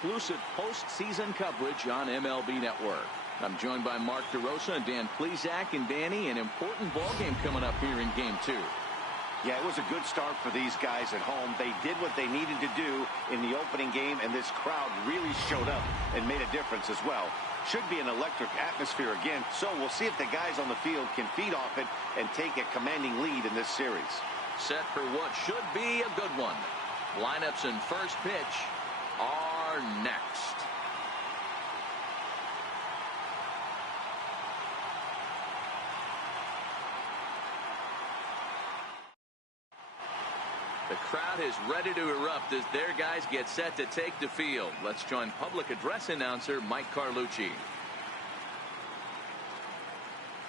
exclusive postseason coverage on MLB Network. I'm joined by Mark DeRosa and Dan Plesac. And Danny, an important ball game coming up here in Game 2. Yeah, it was a good start for these guys at home. They did what they needed to do in the opening game, and this crowd really showed up and made a difference as well. Should be an electric atmosphere again, so we'll see if the guys on the field can feed off it and take a commanding lead in this series. Set for what should be a good one. Lineups and first pitch are next. The crowd is ready to erupt as their guys get set to take the field. Let's join public address announcer Mike Carlucci.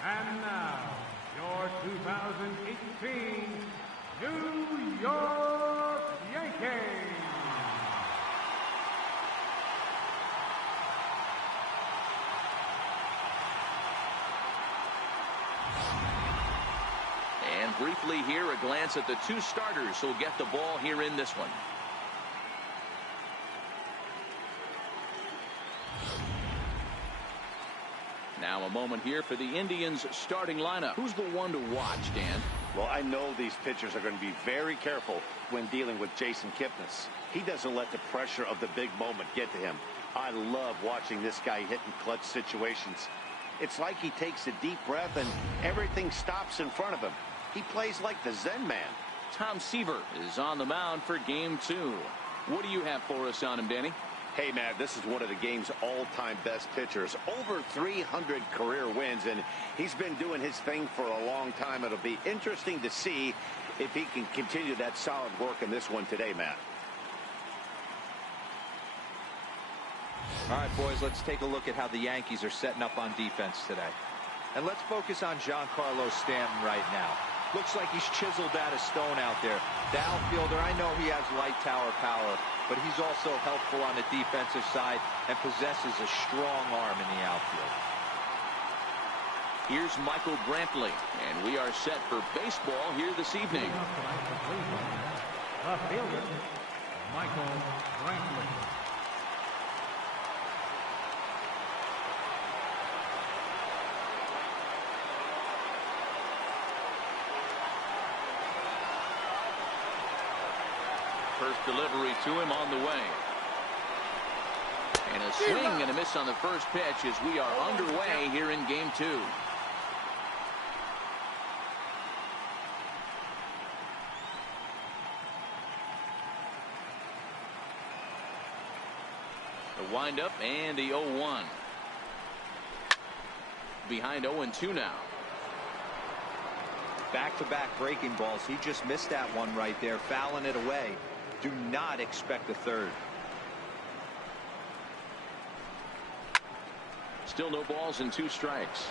And now, your 2018 New York Yankees. And briefly here, a glance at the two starters who'll get the ball here in this one. Now a moment here for the Indians starting lineup. Who's the one to watch, Dan? Well, I know these pitchers are going to be very careful when dealing with Jason Kipnis. He doesn't let the pressure of the big moment get to him. I love watching this guy hit in clutch situations. It's like he takes a deep breath and everything stops in front of him. He plays like the Zen man. Tom Seaver is on the mound for Game 2. What do you have for us on him, Danny? Hey, man, this is one of the game's all-time best pitchers. Over 300 career wins, and he's been doing his thing for a long time. It'll be interesting to see if he can continue that solid work in this one today, Matt. All right, boys, let's take a look at how the Yankees are setting up on defense today. And let's focus on Giancarlo Stanton right now. Looks like he's chiseled out of stone out there. The outfielder, I know he has light tower power, but he's also helpful on the defensive side and possesses a strong arm in the outfield. Here's Michael Brantley, and we are set for baseball here this evening. The fielder, Michael Brantley. First delivery to him on the way. And a swing and a miss on the first pitch as we are underway here in Game 2. The windup and the 0-1. Behind 0-2 now. Back-to-back breaking balls. He just missed that one right there, fouling it away. Do not expect a third. Still no balls and 2 strikes.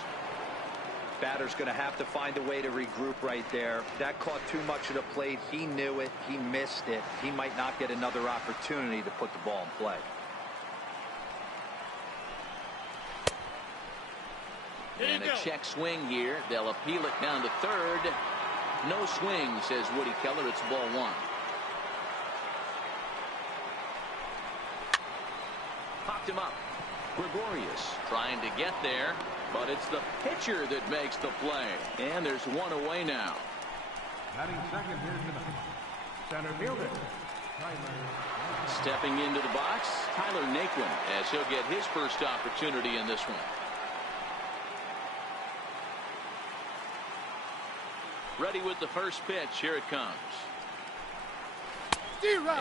Batter's going to have to find a way to regroup right there. That caught too much of the plate. He knew it. He missed it. He might not get another opportunity to put the ball in play. And a check swing here. They'll appeal it down to third. No swing, says Woody Keller. It's ball 1. Popped him up. Gregorius trying to get there, but it's the pitcher that makes the play. And there's one away now. Batting second here tonight, center fielder, Tyler. Stepping into the box, Tyler Naquin, as he'll get his first opportunity in this one. Ready with the first pitch. Here it comes.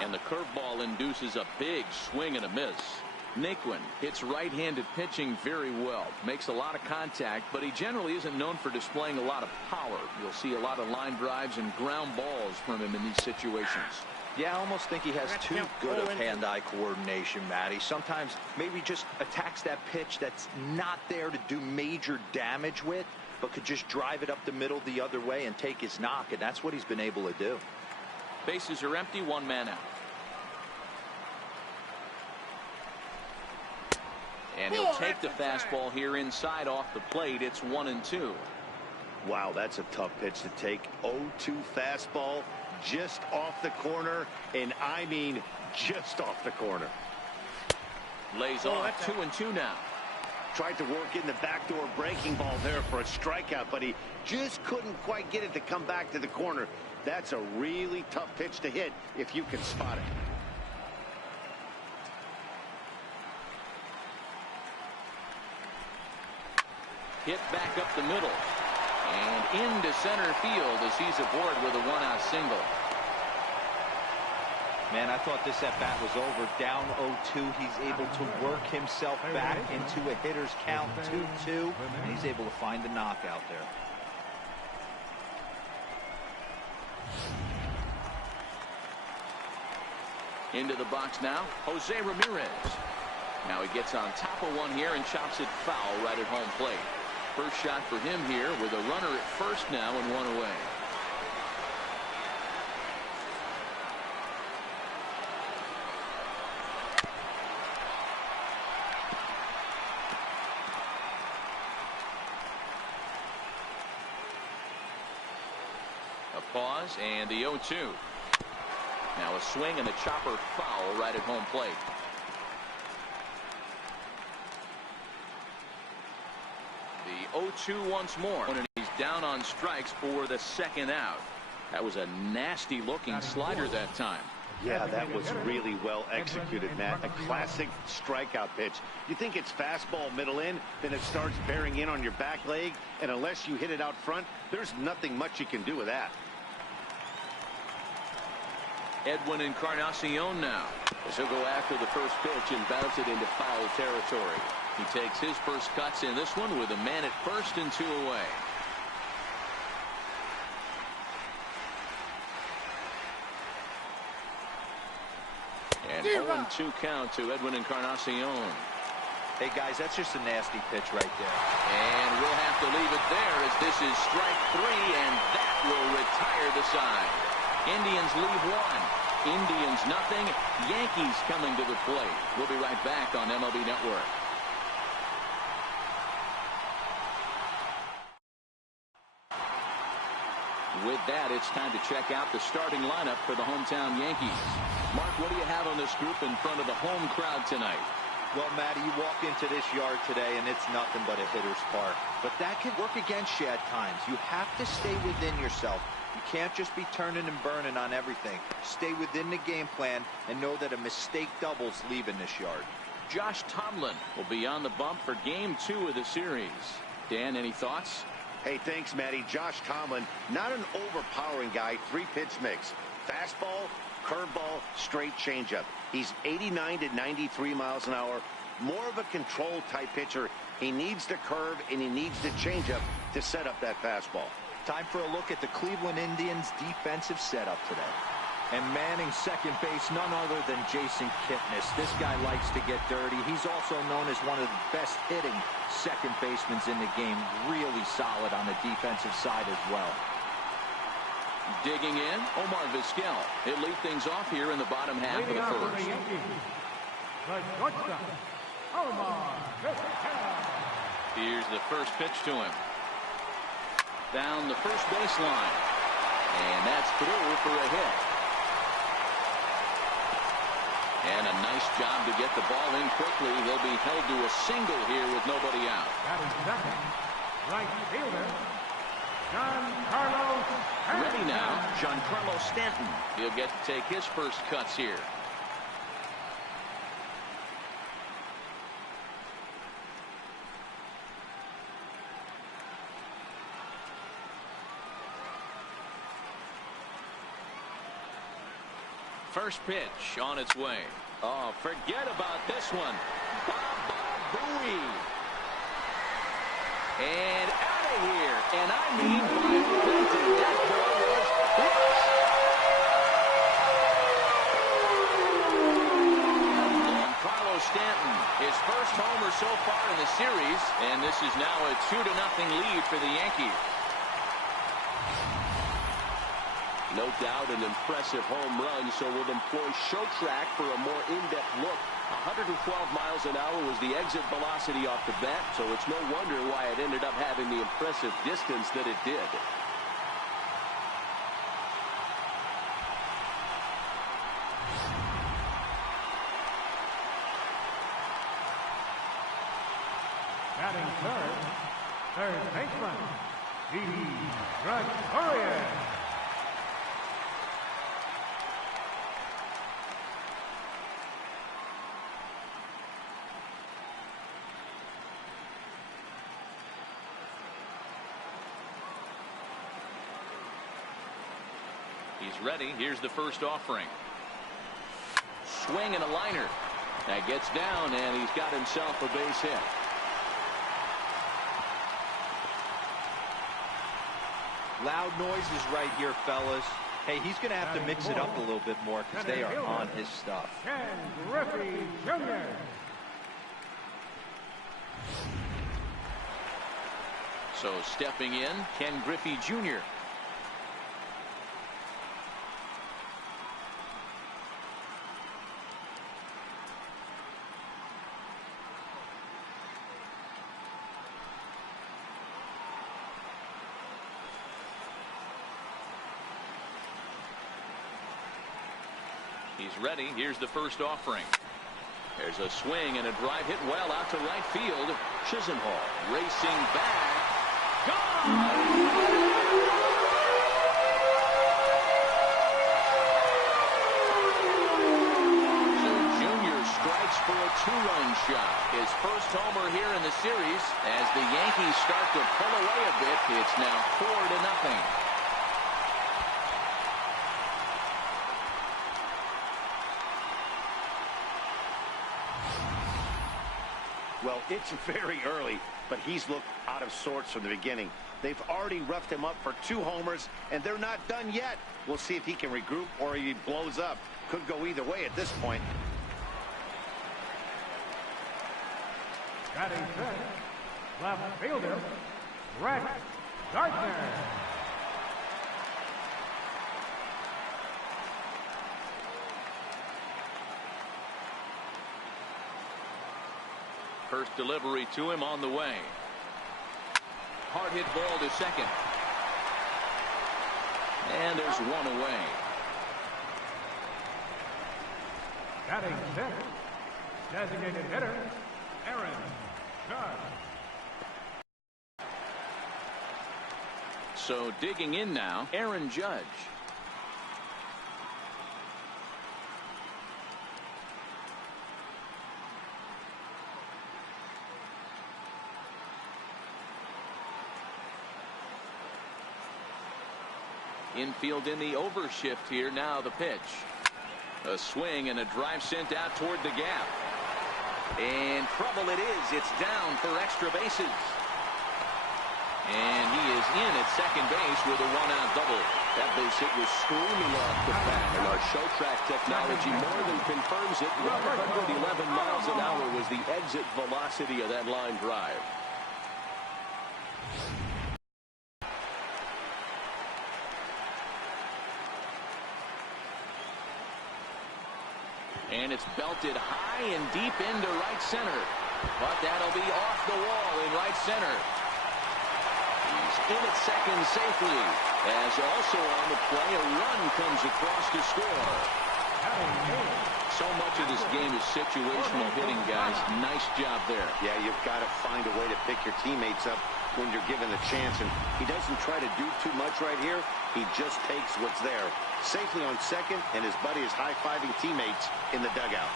And the curveball induces a big swing and a miss. Naquin hits right-handed pitching very well. Makes a lot of contact, but he generally isn't known for displaying a lot of power. You'll see a lot of line drives and ground balls from him in these situations. Yeah, I almost think he has too good of hand-eye coordination, Matty. Sometimes maybe just attacks that pitch that's not there to do major damage with, but could just drive it up the middle the other way and take his knock, and that's what he's been able to do. Bases are empty, 1 man out. And he'll take the fastball here inside off the plate. It's 1-2. Wow, that's a tough pitch to take. 0-2 fastball just off the corner, and I mean just off the corner. Lays off 2-2 now. Tried to work in the backdoor breaking ball there for a strikeout, but he just couldn't quite get it to come back to the corner. That's a really tough pitch to hit if you can spot it. Hit back up the middle. And into center field as he's aboard with a one-out single. Man, I thought this at-bat was over. Down 0-2. He's able to work himself back into a hitter's count, 2-2. And he's able to find the knockout there. Into the box now, Jose Ramirez. Now he gets on top of one here and chops it foul right at home plate. First shot for him here with a runner at first now and one away. A pause and the 0-2. Now a swing and a chopper foul right at home plate. The 0-2 once more. And he's down on strikes for the second out. That was a nasty looking slider that time. Yeah, that was really well executed, Matt. A classic strikeout pitch. You think it's fastball middle in, then it starts bearing in on your back leg, and unless you hit it out front, there's nothing much you can do with that. Edwin Encarnacion now. As he'll go after the first pitch and bounce it into foul territory. He takes his first cuts in this one with a man at first and two away. And 0-2 count to Edwin Encarnacion. Hey, guys, that's just a nasty pitch right there. And we'll have to leave it there as this is strike three, and that will retire the side. Indians leave one. Indians nothing. Yankees coming to the plate. We'll be right back on MLB Network. With that, it's time to check out the starting lineup for the hometown Yankees. Mark, what do you have on this group in front of the home crowd tonight? Well, Matty, you walk into this yard today, and it's nothing but a hitter's park. But that can work against you at times. You have to stay within yourself. You can't just be turning and burning on everything. Stay within the game plan and know that a mistake doubles leaving this yard. Josh Tomlin will be on the bump for Game 2 of the series. Dan, any thoughts? Hey, thanks, Matty. Josh Tomlin, not an overpowering guy, three-pitch mix. Fastball, curveball, straight changeup. He's 89 to 93 miles an hour. More of a control-type pitcher. He needs the curve and he needs the changeup to set up that fastball. Time for a look at the Cleveland Indians' defensive setup today. And manning second base, none other than Jason Kipnis. This guy likes to get dirty. He's also known as one of the best hitting second basemen in the game. Really solid on the defensive side as well. Digging in, Omar Vizquel. He'll lead things off here in the bottom half of the first. Here's the first pitch to him. Down the first baseline. And that's through for a hit. And a nice job to get the ball in quickly. They'll be held to a single here with nobody out. Second, right fielder, Giancarlo Stanton. Ready now, Giancarlo Stanton. He'll get to take his first cuts here. First pitch on its way. Oh, forget about this one. Booey. And out of here. And I mean by plenty. That ball was crushed. Giancarlo Stanton, his first homer so far in the series. And this is now a 2-0 lead for the Yankees. No doubt an impressive home run, so we'll employ show track for a more in-depth look. 112 miles an hour was the exit velocity off the bat, so it's no wonder why it ended up having the impressive distance that it did. Batting third baseman, Gregorius. He's ready. Here's the first offering. Swing and a liner. That gets down, and he's got himself a base hit. Loud noises right here, fellas. Hey, he's going to have to mix it up a little bit more because they are on his stuff. Ken Griffey Jr. So stepping in, Ken Griffey Jr. He's ready. Here's the first offering. There's a swing and a drive hit well out to right field. Chisenhall racing back. Gone! So Junior strikes for a two-run shot. His first homer here in the series. As the Yankees start to pull away a bit, it's now 4-0. Well, it's very early, but he's looked out of sorts from the beginning. They've already roughed him up for 2 homers, and they're not done yet. We'll see if he can regroup or he blows up. Could go either way at this point. Batting fifth, left fielder, Brett Gardner. First delivery to him on the way. Hard hit ball to second. And there's one away. Batting sixth, designated hitter, Aaron Judge. So digging in now, Aaron Judge. Infield in the overshift here. Now the pitch. A swing and a drive sent out toward the gap. And trouble it is. It's down for extra bases. And he is in at second base with a one-out double. That base hit was screaming off the bat, and our show track technology more than confirms it. 111 miles an hour was the exit velocity of that line drive. And it's belted high and deep into right center. But that'll be off the wall in right center. He's in at second safely. As also on the play, a run comes across to score. So much of this game is situational hitting, guys. Nice job there. Yeah, you've got to find a way to pick your teammates up when you're given the chance. And he doesn't try to do too much right here. He just takes what's there. Safely on second, and his buddy is high-fiving teammates in the dugout.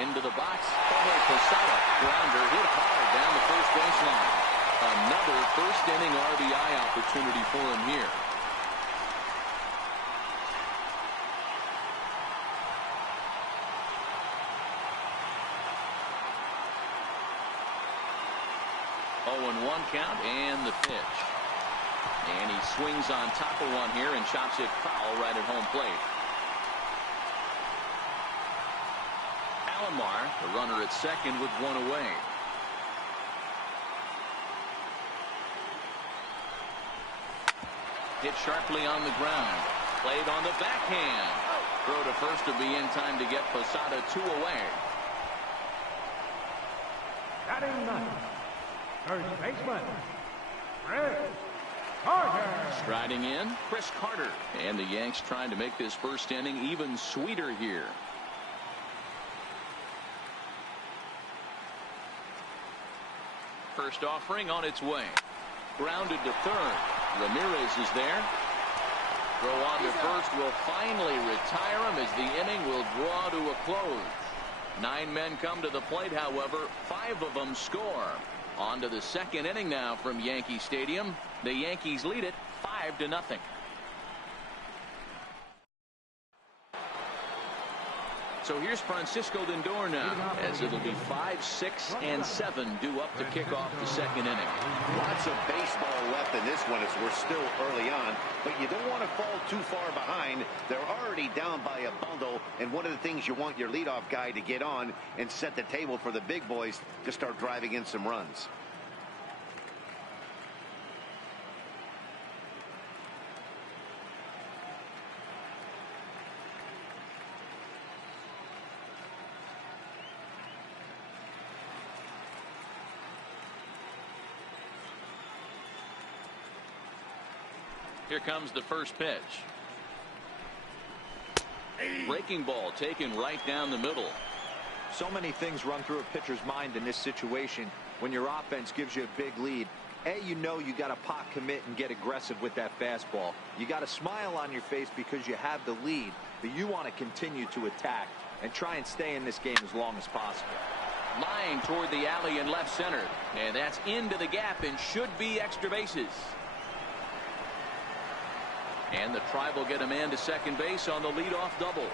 Into the box. Jorge Posada. Grounder hit hard down the first baseline. Another first-inning RBI opportunity for him here. One count and the pitch. And he swings on top of one here and chops it foul right at home plate. Alomar, the runner at second with one away. Hit sharply on the ground. Played on the backhand. Throw to first to be in time to get Posada 2 away. Batting ninth, first baseman, Chris Carter. Striding in, Chris Carter. And the Yanks trying to make this first inning even sweeter here. First offering on its way. Grounded to third. Ramirez is there. Throw on to first will finally retire him as the inning will draw to a close. 9 men come to the plate, however, 5 of them score. On to the second inning now from Yankee Stadium. The Yankees lead it 5-0. So here's Francisco Lindor now, as it'll be 5, 6, and 7 due up to kick off the second inning. Lots of baseball left in this one as we're still early on, but you don't want to fall too far behind. They're already down by a bundle, and one of the things you want your leadoff guy to get on and set the table for the big boys to start driving in some runs. Here comes the first pitch. Breaking ball taken right down the middle. So many things run through a pitcher's mind in this situation. When your offense gives you a big lead, you know you got to pot commit and get aggressive with that fastball. You got a smile on your face because you have the lead, but you want to continue to attack and try and stay in this game as long as possible. Line toward the alley in left center, and that's into the gap and should be extra bases. And the Tribe will get a man to second base on the leadoff double.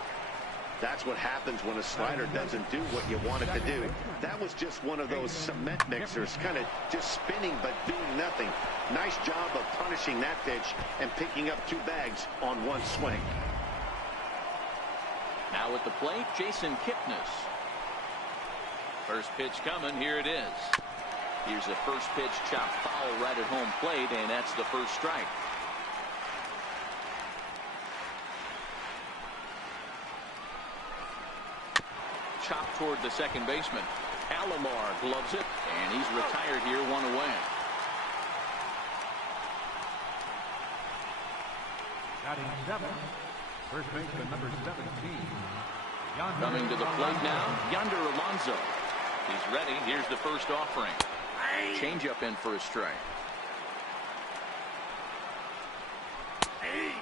That's what happens when a slider doesn't do what you want it to do. That was just one of those cement mixers, kind of just spinning but doing nothing. Nice job of punishing that pitch and picking up 2 bags on one swing. Now at the plate, Jason Kipnis. First pitch coming. Here it is. Here's the first pitch chopped foul right at home plate, and that's the first strike. Chopped toward the second baseman. Alomar gloves it, and he's retired here, 1 away. Batting 7, first baseman number 17. Coming to the plate now, Yonder Alonso. He's ready. Here's the first offering. Changeup in for a strike.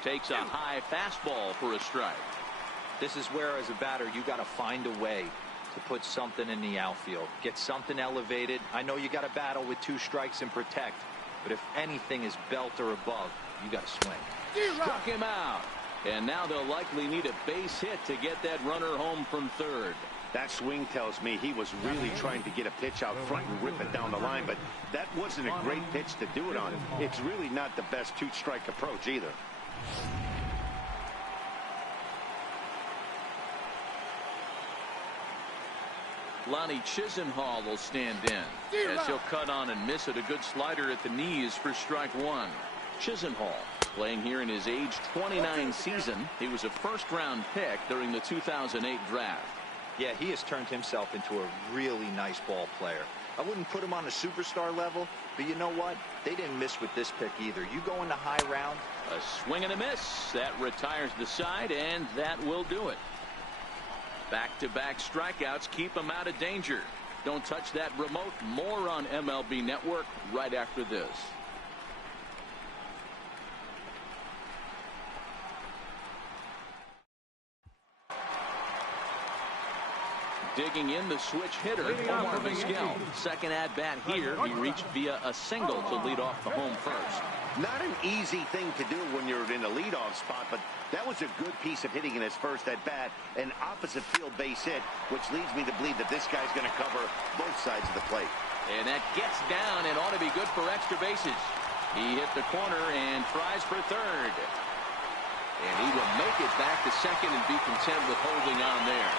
Takes a high fastball for a strike. This is where, as a batter, you got to find a way to put something in the outfield. Get something elevated. I know you got to battle with 2 strikes and protect, but if anything is belt or above, you got to swing. Struck him out. And now they'll likely need a base hit to get that runner home from third. That swing tells me he was really trying to get a pitch out front and rip it down the line, but that wasn't a great pitch to do it on. It's really not the best 2-strike approach either. Lonnie Chisenhall will stand in as he'll cut on and miss it. A good slider at the knees for strike 1. Chisenhall playing here in his age 29 season. He was a first-round pick during the 2008 draft. Yeah, he has turned himself into a really nice ball player. I wouldn't put him on a superstar level, but you know what? They didn't miss with this pick either. You go in the high round. A swing and a miss. That retires the side, and that will do it. Back-to-back strikeouts keep him out of danger. Don't touch that remote. More on MLB Network right after this. Digging in, the switch hitter, Omar Vizquel. Second at-bat here. He reached via a single to lead off the home first. Not an easy thing to do when you're in a leadoff spot, but that was a good piece of hitting in his first at-bat. An opposite field base hit, which leads me to believe that this guy's going to cover both sides of the plate. And that gets down and ought to be good for extra bases. He hit the corner and tries for third. And he will make it back to second and be content with holding on there.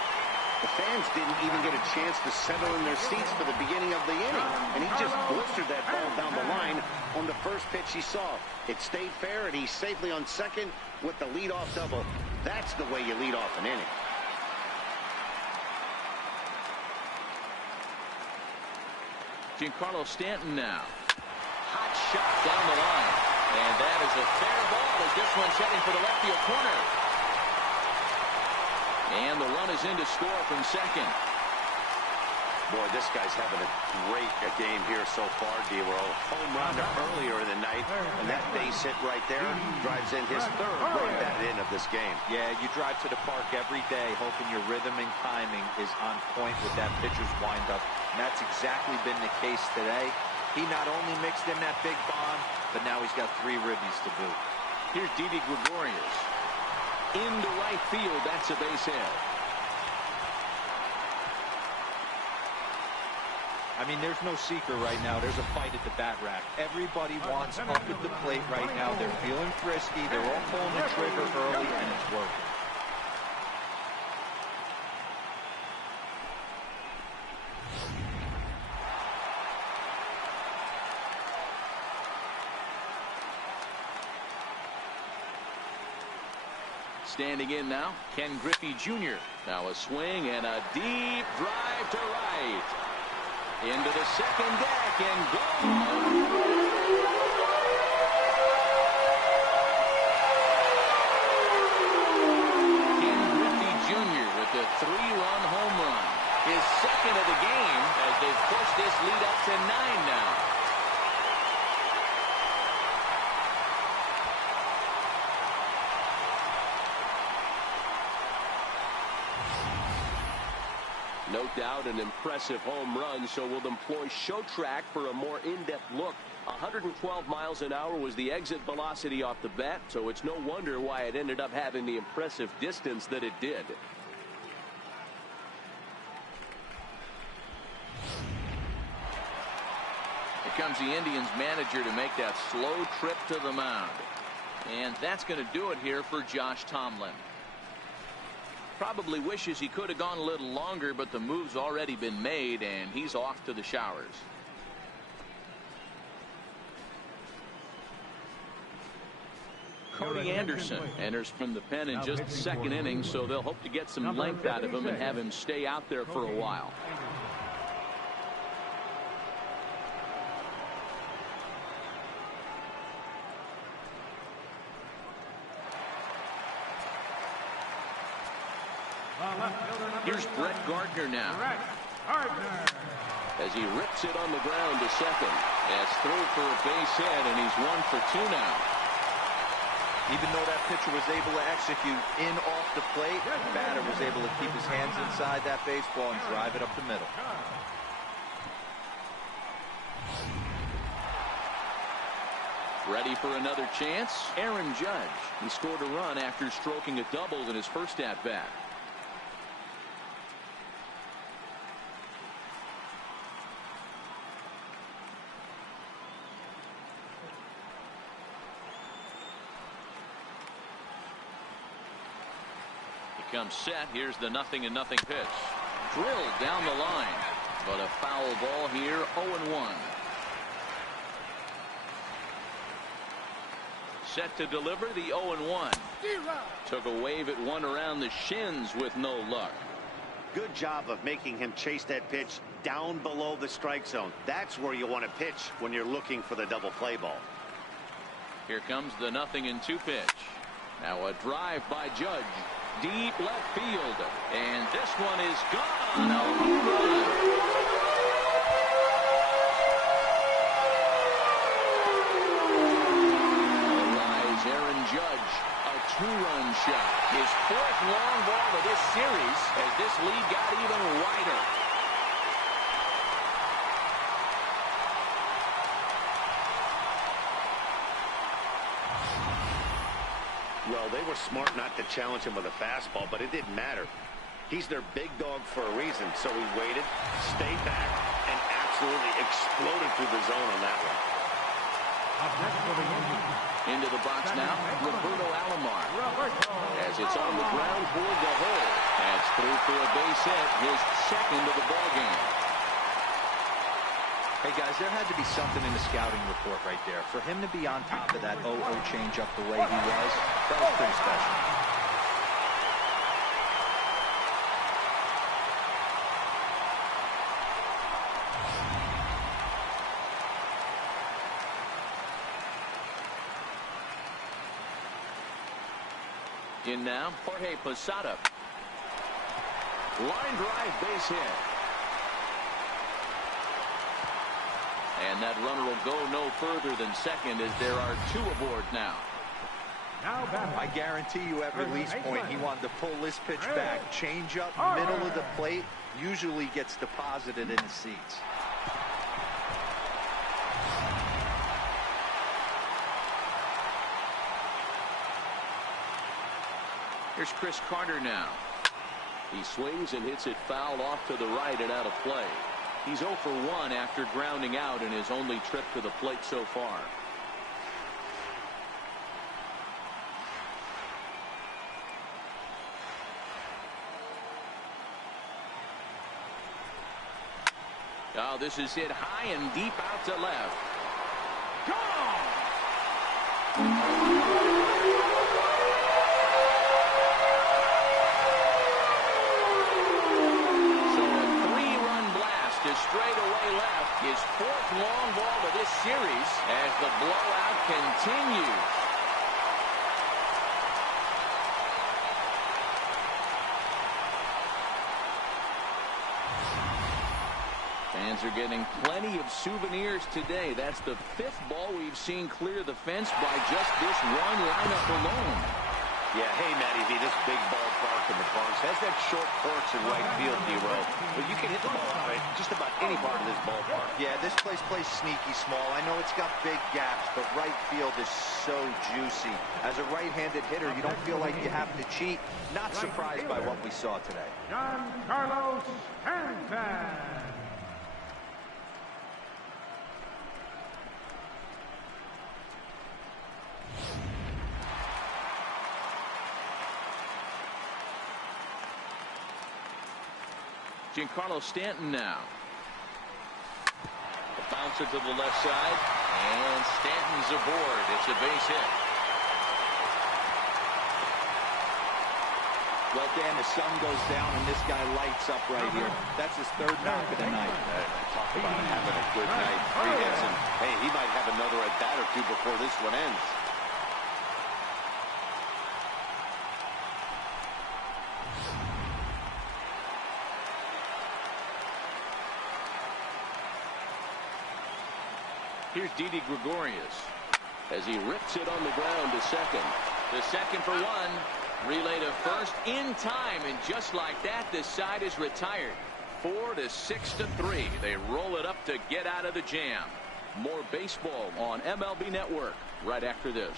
The fans didn't even get a chance to settle in their seats for the beginning of the inning, and he just blistered that ball down the line on the first pitch he saw. It stayed fair, and he's safely on second with the leadoff double. That's the way you lead off an inning. Giancarlo Stanton now. Hot shot down the line. And that is a fair ball as this one's heading for the left field corner. And the run is in to score from second. Boy, this guy's having a great game here so far, D-Roll. Home run earlier in the night, and that base hit right there drives in his third run batted in of this game. Yeah, you drive to the park every day hoping your rhythm and timing is on point with that pitcher's windup, and that's exactly been the case today. He not only mixed in that big bomb, but now he's got 3 ribbies to boot. Here's Didi Gregorius. Into right field, that's a base hit. I mean, there's no secret right now. There's a fight at the bat rack. Everybody wants up at the plate right now. They're feeling frisky. They're all pulling the trigger early, and it's working. Standing in now, Ken Griffey Jr. Now a swing and a deep drive to right. Into the second deck and gone. Ken Griffey Jr. with the 3-run home run. His second of the game as they've pushed this lead up to 9 now. No doubt an impressive home run, so we'll employ show track for a more in-depth look. 112 miles an hour was the exit velocity off the bat, so it's no wonder why it ended up having the impressive distance that it did. Here comes the Indians manager to make that slow trip to the mound. And that's going to do it here for Josh Tomlin. Probably wishes he could have gone a little longer, but the move's already been made, and he's off to the showers. Cody Anderson enters from the pen in just the second inning, so they'll hope to get some length out of him and have him stay out there for a while. Here's Brett Gardner now. As he rips it on the ground to second. That's through for a base hit, and he's 1 for 2 now. Even though that pitcher was able to execute in off the plate, the batter was able to keep his hands inside that baseball and drive it up the middle. Ready for another chance? Aaron Judge. He scored a run after stroking a double in his first at-bat. Comes set. Here's the 0-0 pitch. Drilled down the line, but a foul ball here. 0-1. Set to deliver the 0-1. Took a wave at one around the shins with no luck. Good job of making him chase that pitch down below the strike zone. That's where you want to pitch when you're looking for the double play ball. Here comes the 0-2 pitch. Now a drive by Judge. Deep left field, and this one is gone. A home run. Arrives Aaron Judge, a 2-run shot. His 4th long ball of this series as this lead got even wider. Well, they were smart not to challenge him with a fastball, but it didn't matter. He's their big dog for a reason, so he waited, stayed back, and absolutely exploded through the zone on that one. Into the box now, Roberto Alomar. As it's on the ground toward the hole. That's through for a base hit, his 2nd of the ballgame. Hey, guys, there had to be something in the scouting report right there. For him to be on top of that 0-0 changeup the way he was, that was pretty special. In now, Jorge Posada. Line drive base hit. And that runner will go no further than second as there are 2 aboard now. Now batting. I guarantee you at release point he wanted to pull this pitch back. Change up middle of the plate usually gets deposited in the seats. Here's Chris Carter now. He swings and hits it foul off to the right and out of play. He's 0 for 1 after grounding out in his only trip to the plate so far. Oh, this is hit high and deep out to left. Gone! Straight away left, his 4th long ball of this series as the blowout continues. Fans are getting plenty of souvenirs today. That's the 5th ball we've seen clear the fence by just this one lineup alone. Yeah, hey, Matty V, this big ballpark in the Bronx has that short porch in right field, D-Row. But you can hit the ball out of just about any part of this ballpark. Yeah, this place plays sneaky small. I know it's got big gaps, but right field is so juicy. As a right-handed hitter, you don't feel like you have to cheat. Not surprised by what we saw today. Giancarlo Stanton. Giancarlo Stanton now. A bouncer to the left side, and Stanton's aboard. It's a base hit. Well, Dan, the sun goes down and this guy lights up right here. That's his 3rd knock of the night. Talk about having a good night. 3 hits, and hey, he might have another at bat or 2 before this one ends. Here's Didi Gregorius as he rips it on the ground to second. The second for 1. Relay to first in time, and just like that, this side is retired. 4 to 6 to 3. They roll it up to get out of the jam. More baseball on MLB Network right after this.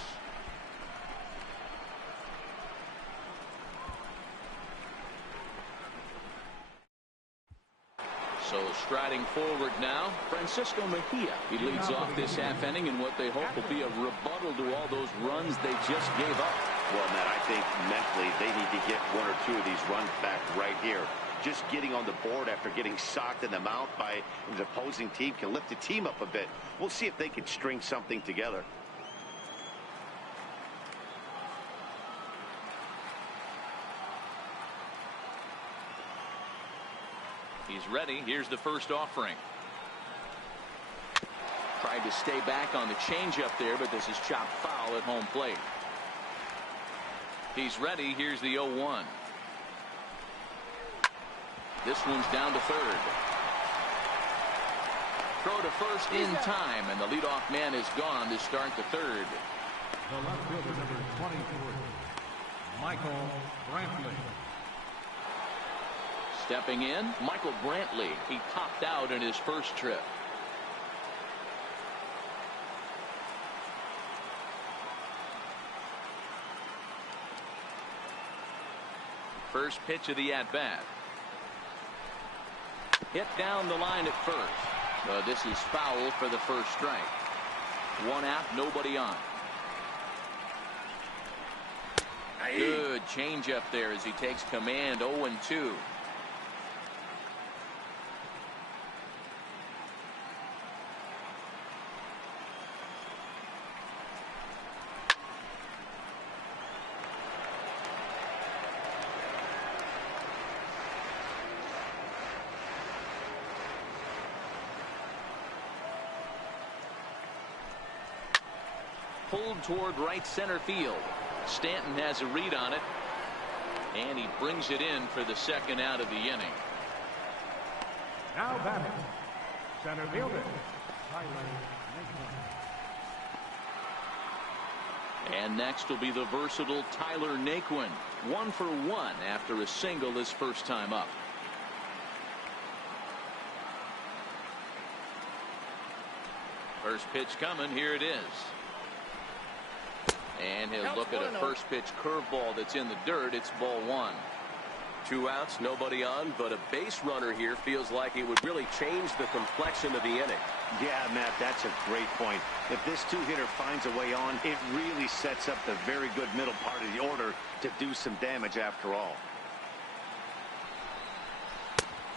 So striding forward now, Francisco Mejia. He leads off this half inning in what they hope will be a rebuttal to all those runs they just gave up. Well, Matt, I think mentally they need to get 1 or 2 of these runs back right here. Just getting on the board after getting socked in the mouth by the opposing team can lift the team up a bit. We'll see if they can string something together. He's ready. Here's the first offering. Tried to stay back on the changeup there, but this is chopped foul at home plate. He's ready. Here's the 0-1. This one's down to third. Throw to first in time, and the leadoff man is gone to start the third. The left fielder, number 24, Michael Brantley. Stepping in, Michael Brantley. He popped out in his first trip. First pitch of the at-bat. Hit down the line at first. This is foul for the first strike. 1 out, nobody on. Good changeup there as he takes command. 0-2. Pulled toward right center field. Stanton has a read on it, and he brings it in for the second out of the inning. Now batting, center fielder, Tyler Naquin. And next will be the versatile Tyler Naquin. 1 for 1 after a single his first time up. First pitch coming. Here it is. And he'll look at a first pitch curveball that's in the dirt. It's ball 1. 2 outs, nobody on, but a base runner here feels like it would really change the complexion of the inning. Yeah, Matt, that's a great point. If this two-hitter finds a way on, it really sets up the very good middle part of the order to do some damage after all.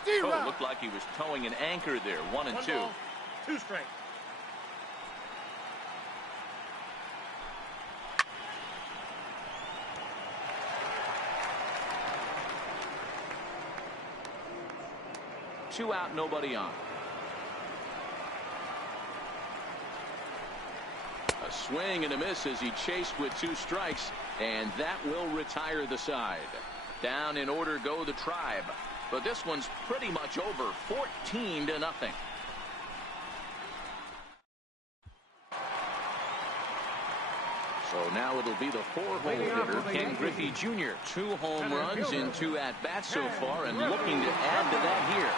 Oh, it looked like he was towing an anchor there. 1 and 2. 2 straight. Two out, nobody on. A swing and a miss as he chased with 2 strikes, and that will retire the side. Down in order go the Tribe, but this one's pretty much over. 14-0. So now it'll be the 4-hole hitter, Ken Griffey Jr. 2 home runs in 2 at-bats so far, and looking to add to that here.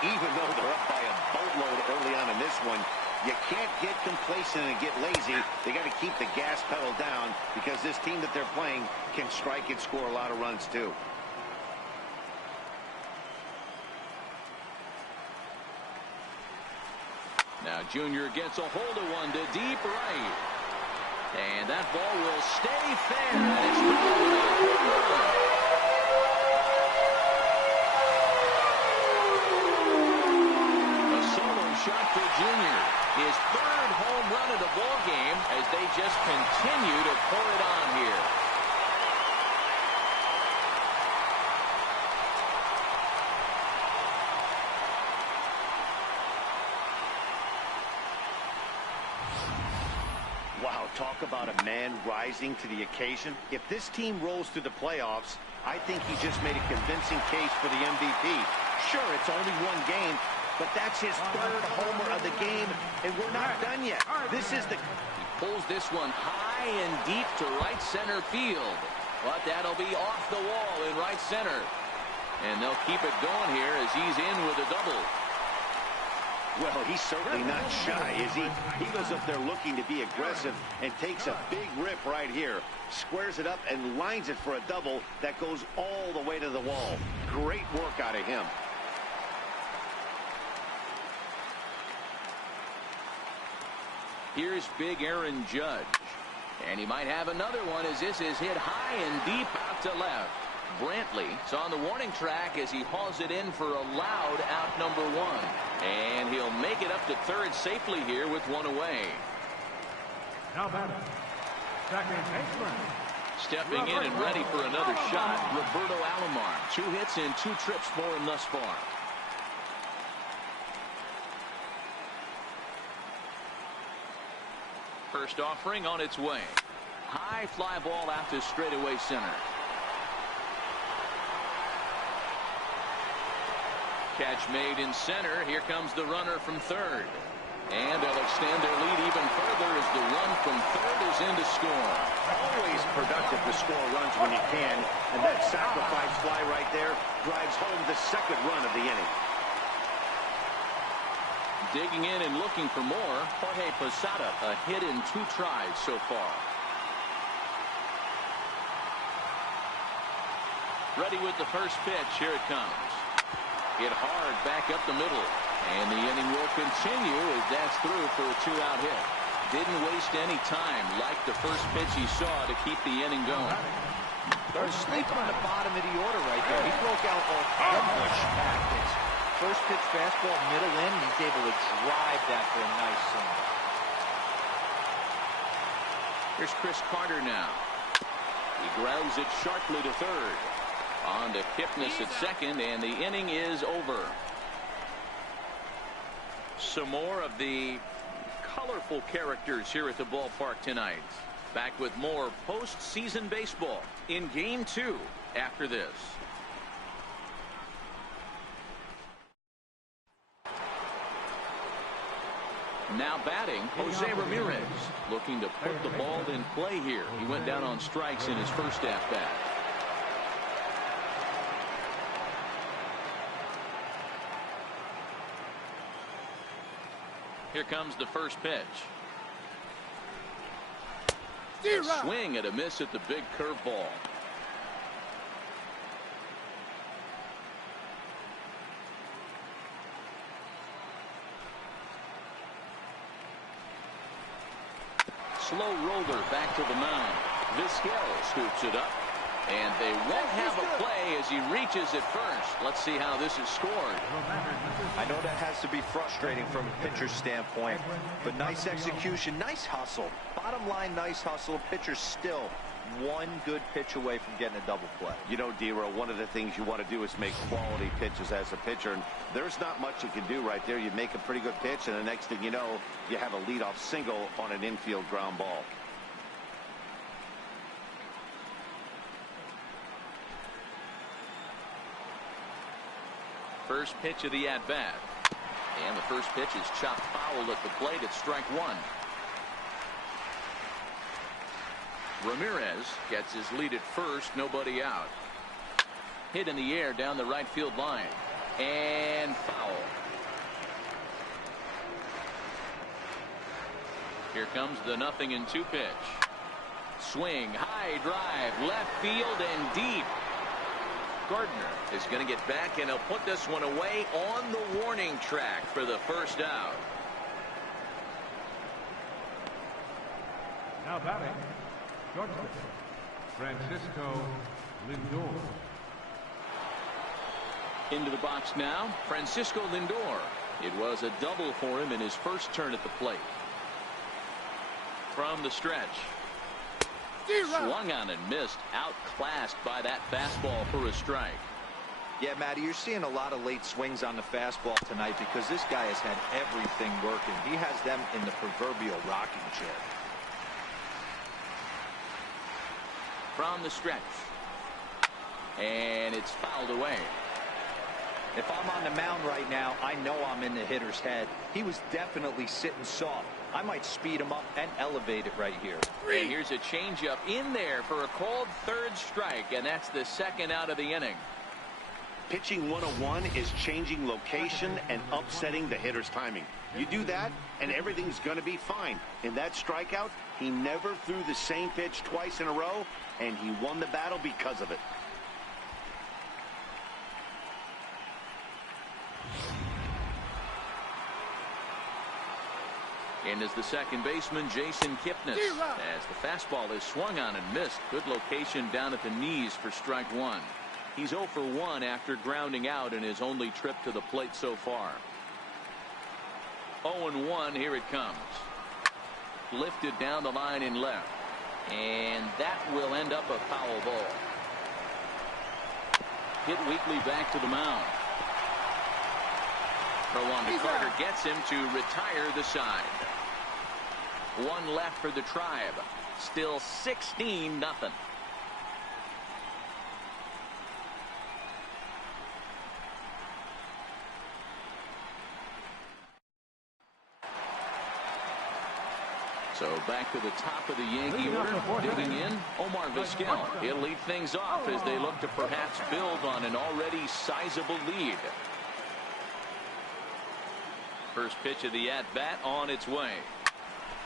Even though they're up by a boatload early on in this one, you can't get complacent and get lazy. They got to keep the gas pedal down because this team that they're playing can strike and score a lot of runs too. Now Junior gets a hold of one to deep right. And that ball will stay fair. And it's a solo shot for Junior. His 3rd home run of the ball game as they just continue to pour it on here. Wow, talk about a man rising to the occasion. If this team rolls through the playoffs, I think he just made a convincing case for the MVP. Sure, it's only 1 game, but that's his 3rd homer of the game, and we're not done yet. This is the... He pulls this one high and deep to right center field. But that'll be off the wall in right center. And they'll keep it going here as he's in with a double. Well, he's certainly not shy, is he? He goes up there looking to be aggressive and takes a big rip right here. Squares it up and lines it for a double that goes all the way to the wall. Great work out of him. Here's big Aaron Judge. And he might have another one as this is hit high and deep out to left. Brantley's on the warning track as he hauls it in for a loud out number 1. And he'll make it up to 3rd safely here with 1 away. Now batting, second baseman. Stepping in and ready for another shot, Roberto Alomar. 2 hits and 2 trips for him thus far. First offering on its way. High fly ball out to straightaway center. Catch made in center. Here comes the runner from 3rd. And they'll extend their lead even further as the run from 3rd is in to score. Always productive to score runs when you can, and that sacrifice fly right there drives home the 2nd run of the inning. Digging in and looking for more, Jorge Posada, a hit in 2 tries so far. Ready with the first pitch. Here it comes. Hit hard back up the middle. And the inning will continue as that's through for a 2-out hit. Didn't waste any time like the first pitch he saw to keep the inning going. Don't sleep on the bottom of the order right there. He broke out all push tactics. First pitch fastball, middle in. He's able to drive that for a nice single. Here's Chris Carter now. He grounds it sharply to 3rd. On to Kipnis at 2nd, and the inning is over. Some more of the colorful characters here at the ballpark tonight. Back with more postseason baseball in Game 2 after this. Now batting, Jose Ramirez, looking to put the ball in play here. He went down on strikes in his first at-bat. Here comes the first pitch. A swing and a miss at the big curveball. Slow roller back to the mound. Vizquel scoops it up. And they won't have a play as he reaches at first. Let's see how this is scored. I know that has to be frustrating from a pitcher's standpoint, but nice execution, nice hustle. Bottom line, nice hustle. Pitcher's still one good pitch away from getting a double play. You know, D-Row, one of the things you want to do is make quality pitches as a pitcher, and there's not much you can do right there. You make a pretty good pitch, and the next thing you know, you have a leadoff single on an infield ground ball. First pitch of the at-bat. And the first pitch is chopped foul at the plate at strike one. Ramirez gets his lead at first, nobody out. Hit in the air down the right field line. And foul. Here comes the 0-2 pitch. Swing, high drive, left field and deep. Gardner is going to get back, and he'll put this one away on the warning track for the first out. Now batting, shortstop, Francisco Lindor. Into the box now, Francisco Lindor. It was a double for him in his first turn at the plate. From the stretch. Swung on and missed, outclassed by that fastball for a strike. Yeah, Matty, you're seeing a lot of late swings on the fastball tonight because this guy has had everything working. He has them in the proverbial rocking chair. From the stretch. And it's fouled away. If I'm on the mound right now, I know I'm in the hitter's head. He was definitely sitting soft. I might speed him up and elevate it right here. And here's a changeup in there for a called third strike, and that's the second out of the inning. Pitching 101 is changing location and upsetting the hitter's timing. You do that, and everything's going to be fine. In that strikeout, he never threw the same pitch twice in a row, and he won the battle because of it. And as the second baseman, Jason Kipnis, as the fastball is swung on and missed. Good location down at the knees for strike one. He's 0 for 1 after grounding out in his only trip to the plate so far. 0-1, here it comes. Lifted down the line in left. And that will end up a foul ball. Hit weakly back to the mound. Throw on to Carter gets him to retire the side. One left for the Tribe. Still 16-0. So back to the top of the Yankee order, digging in, Omar Vizquel. He'll lead things off as they look to perhaps build on an already sizable lead. First pitch of the at-bat on its way.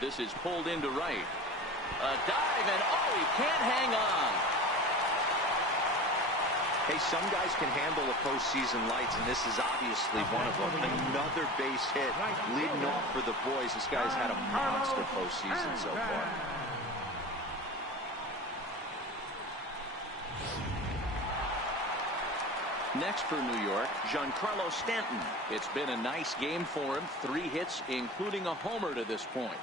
This is pulled into right. A dive, and oh, he can't hang on. Hey, some guys can handle the postseason lights, and this is obviously one of them. Another base hit leading off for the boys. This guy's had a monster postseason so far. Next for New York, Giancarlo Stanton. It's been a nice game for him. 3 hits, including a homer to this point.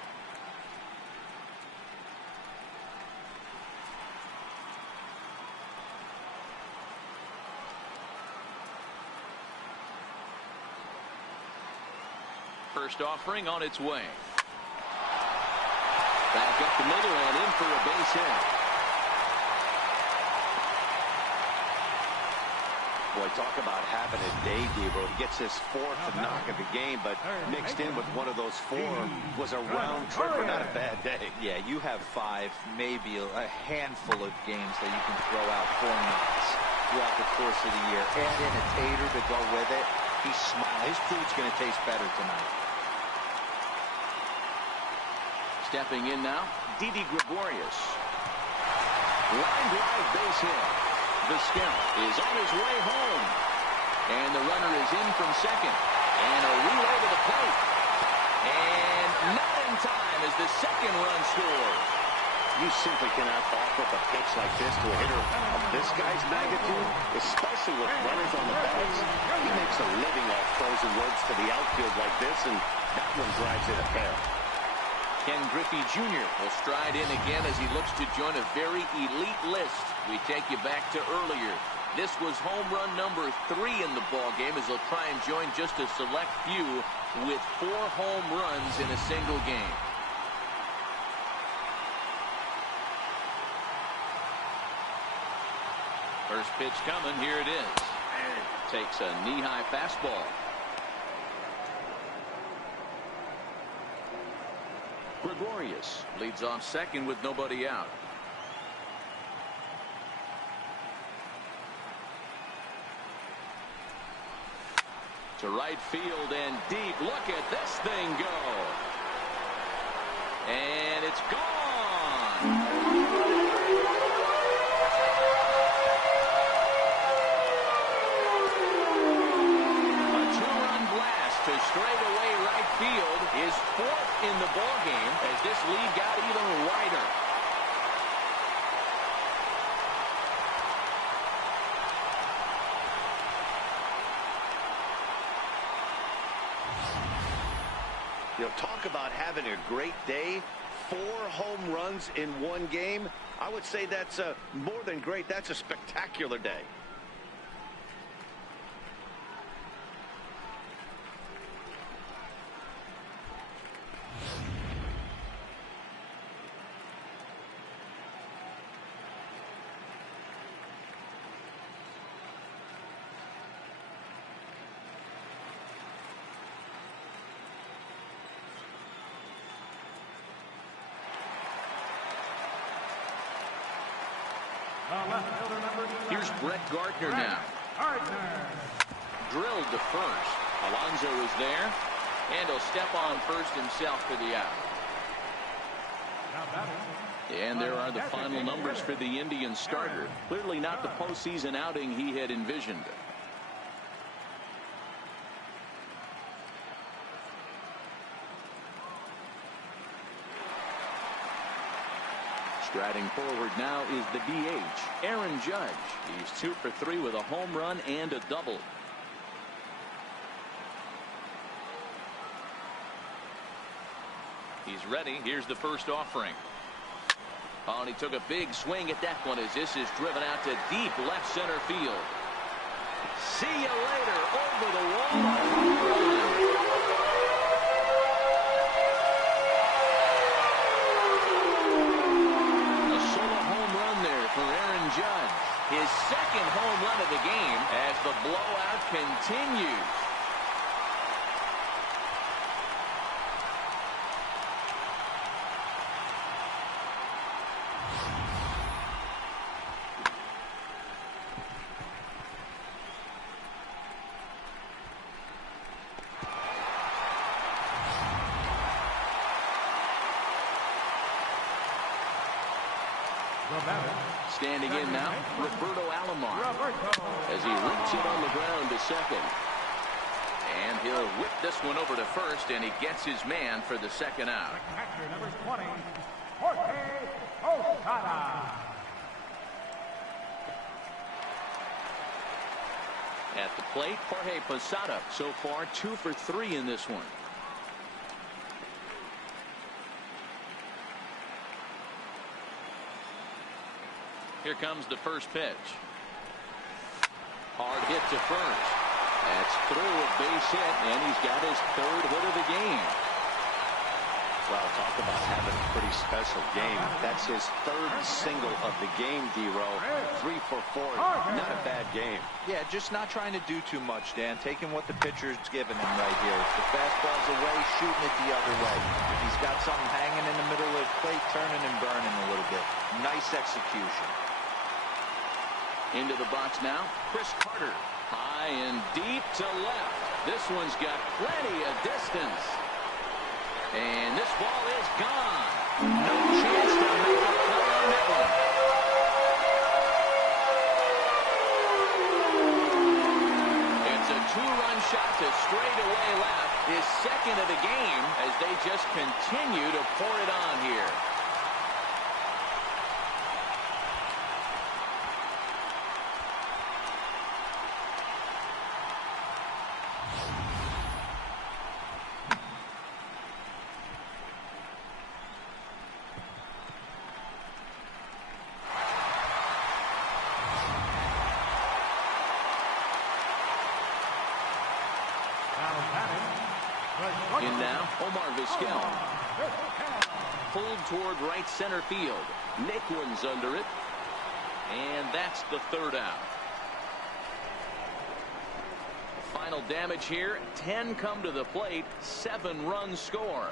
First offering on its way. Back up the middle and in for a base hit. Boy, talk about having a day, Debo. He gets his fourth knock of the game, but mixed in with one of those four was a round tripper, not a bad day. Yeah, you have 5, maybe a handful of games that you can throw out 4 knocks throughout the course of the year. Add in a tater to go with it. He's smiling. His food's going to taste better tonight. Stepping in now, Didi Gregorius. Line drive base hit. The scout is on his way home. And the runner is in from second. And a relay to the plate. And not in time as the second run scores. You simply cannot offer up a pitch like this to a hitter of this guy's magnitude, especially with runners on the bags. He makes a living off frozen words to the outfield like this, and that one drives in a pair. Ken Griffey Jr. will stride in again as he looks to join a very elite list. We take you back to earlier. This was home run number 3 in the ballgame as he'll try and join just a select few with 4 home runs in a single game. First pitch coming. Here it is. Takes a knee-high fastball. Gregorius leads off second with nobody out. To right field and deep. Look at this thing go. And it's gone. To straightaway right field is 4th in the ballgame as this lead got even wider. You know, talk about having a great day. 4 home runs in one game. I would say that's more than great. That's a spectacular day. Here's Brett Gardner now. Drilled to first. Alonso is there. And he'll step on first himself for the out. And there are the final numbers for the Indians starter. Clearly not the postseason outing he had envisioned. Striding forward now is the DH, Aaron Judge. He's 2 for 3 with a home run and a double. He's ready. Here's the first offering. Oh, and he took a big swing at that one as this is driven out to deep left center field. See you later. Over the wall. Judge, his second home run of the game as the blowout continues. Standing in now, Roberto Alomar, as he roots it on the ground to second. And he'll whip this one over to first, and he gets his man for the second out. Number 20, Jorge Posada. At the plate, Jorge Posada, so far 2 for 3 in this one. Here comes the first pitch. Hard hit to first. That's through a base hit, and he's got his 3rd hit of the game. Well, talk about having a pretty special game. That's his third single of the game, D-Row. 3 for 4. Not a bad game. Yeah, just not trying to do too much, Dan. Taking what the pitcher's giving him right here. If the fastball's away, shooting it the other way. If he's got something hanging in the middle of the plate, turning and burning a little bit. Nice execution. Into the box now, Chris Carter. High and deep to left. This one's got plenty of distance. And this ball is gone. No chance to make a play on that one. It's a 2-run shot to straightaway left. His second of the game as they just continue to pour it on here. In now, Omar Vizquel. Pulled toward right center field. Naquin's under it. And that's the third out. Final damage here. 10 come to the plate. 7 runs score.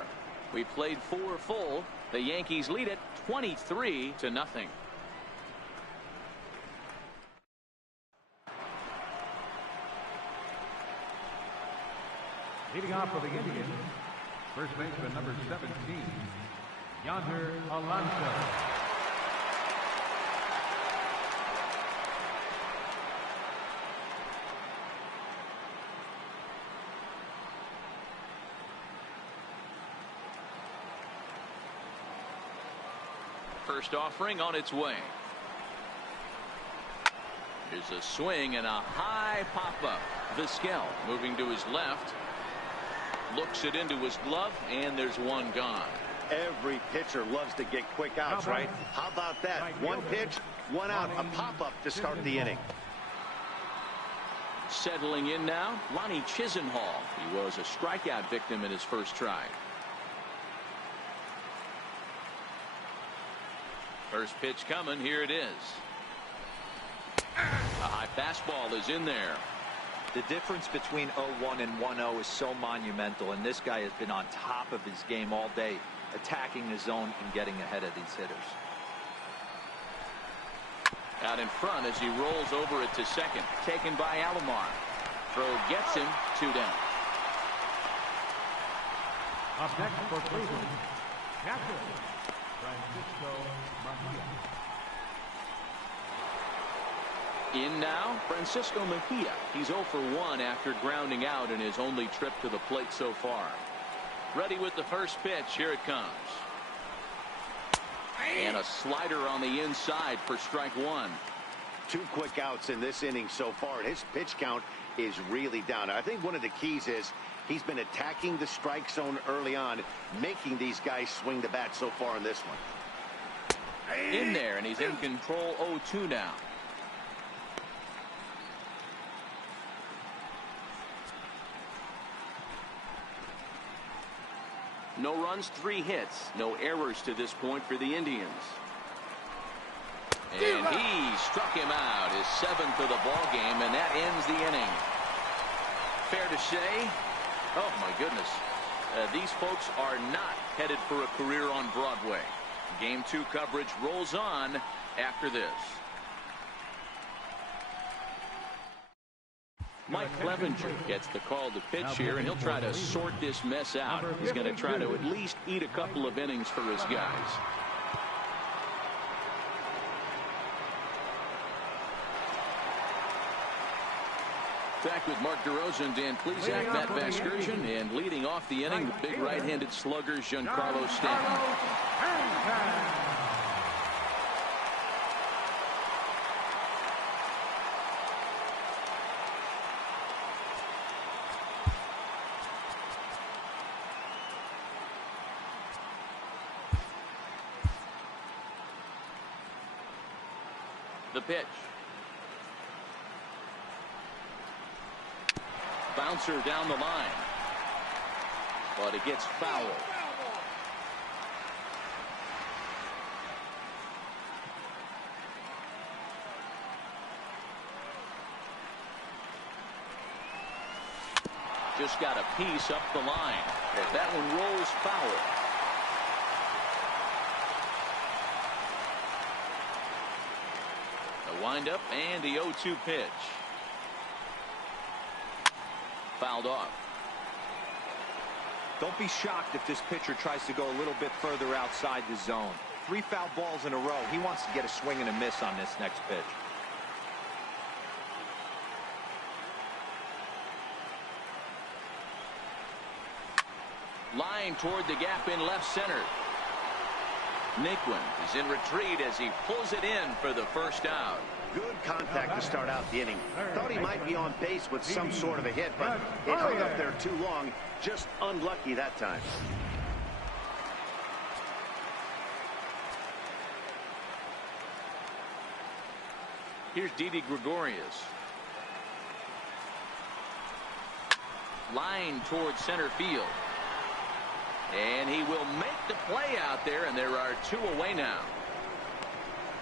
We played 4 full. The Yankees lead it 23-0. Leading off for the Indians, first baseman number 17, Yonder Alonso. First offering on its way. Here's a swing and a high pop-up. Vizquel moving to his left. Looks it into his glove, and there's one gone. Every pitcher loves to get quick outs, right? How about that? One pitch, one out, a pop-up to start the inning. Settling in now, Lonnie Chisenhall. He was a strikeout victim in his first try. First pitch coming. Here it is. A high fastball is in there. The difference between 0-1 and 1-0 is so monumental, and this guy has been on top of his game all day, attacking the zone and getting ahead of these hitters. Out in front as he rolls over it to second. Taken by Alomar. Throw gets him. 2 down. Up next for Cleveland, catcher Francisco Mejia. In now, Francisco Mejia. He's 0 for 1 after grounding out in his only trip to the plate so far. Ready with the first pitch. Here it comes. And a slider on the inside for strike 1. 2 quick outs in this inning so far. His pitch count is really down. I think one of the keys is he's been attacking the strike zone early on, making these guys swing the bat so far in this one. In there, and he's in control. 0-2 now. No runs, 3 hits. No errors to this point for the Indians. And he struck him out, his 7th of the ball game, and that ends the inning. Fair to say, oh my goodness, these folks are not headed for a career on Broadway. Game 2 coverage rolls on after this. Mike Clevenger gets the call to pitch here, and he'll try to sort this mess out. He's going to try to at least eat a couple of innings for his guys. Back with Mark DeRosa and Dan Plesac, Matt Vasgersian, and leading off the inning, the big right-handed slugger, Giancarlo Stanton. The pitch. Bouncer down the line. But it gets foul. Just got a piece up the line. But that one rolls foul. The windup and the 0-2 pitch. Fouled off. Don't be shocked if this pitcher tries to go a little bit further outside the zone. 3 foul balls in a row. He wants to get a swing and a miss on this next pitch. Line toward the gap in left center. Naquin is in retreat as he pulls it in for the first out. Good contact to start out the inning. Thought he might be on base with some sort of a hit, but it hung up there too long. Just unlucky that time. Here's Didi Gregorius. Line toward center field. And he will make the play out there, and there are 2 away now.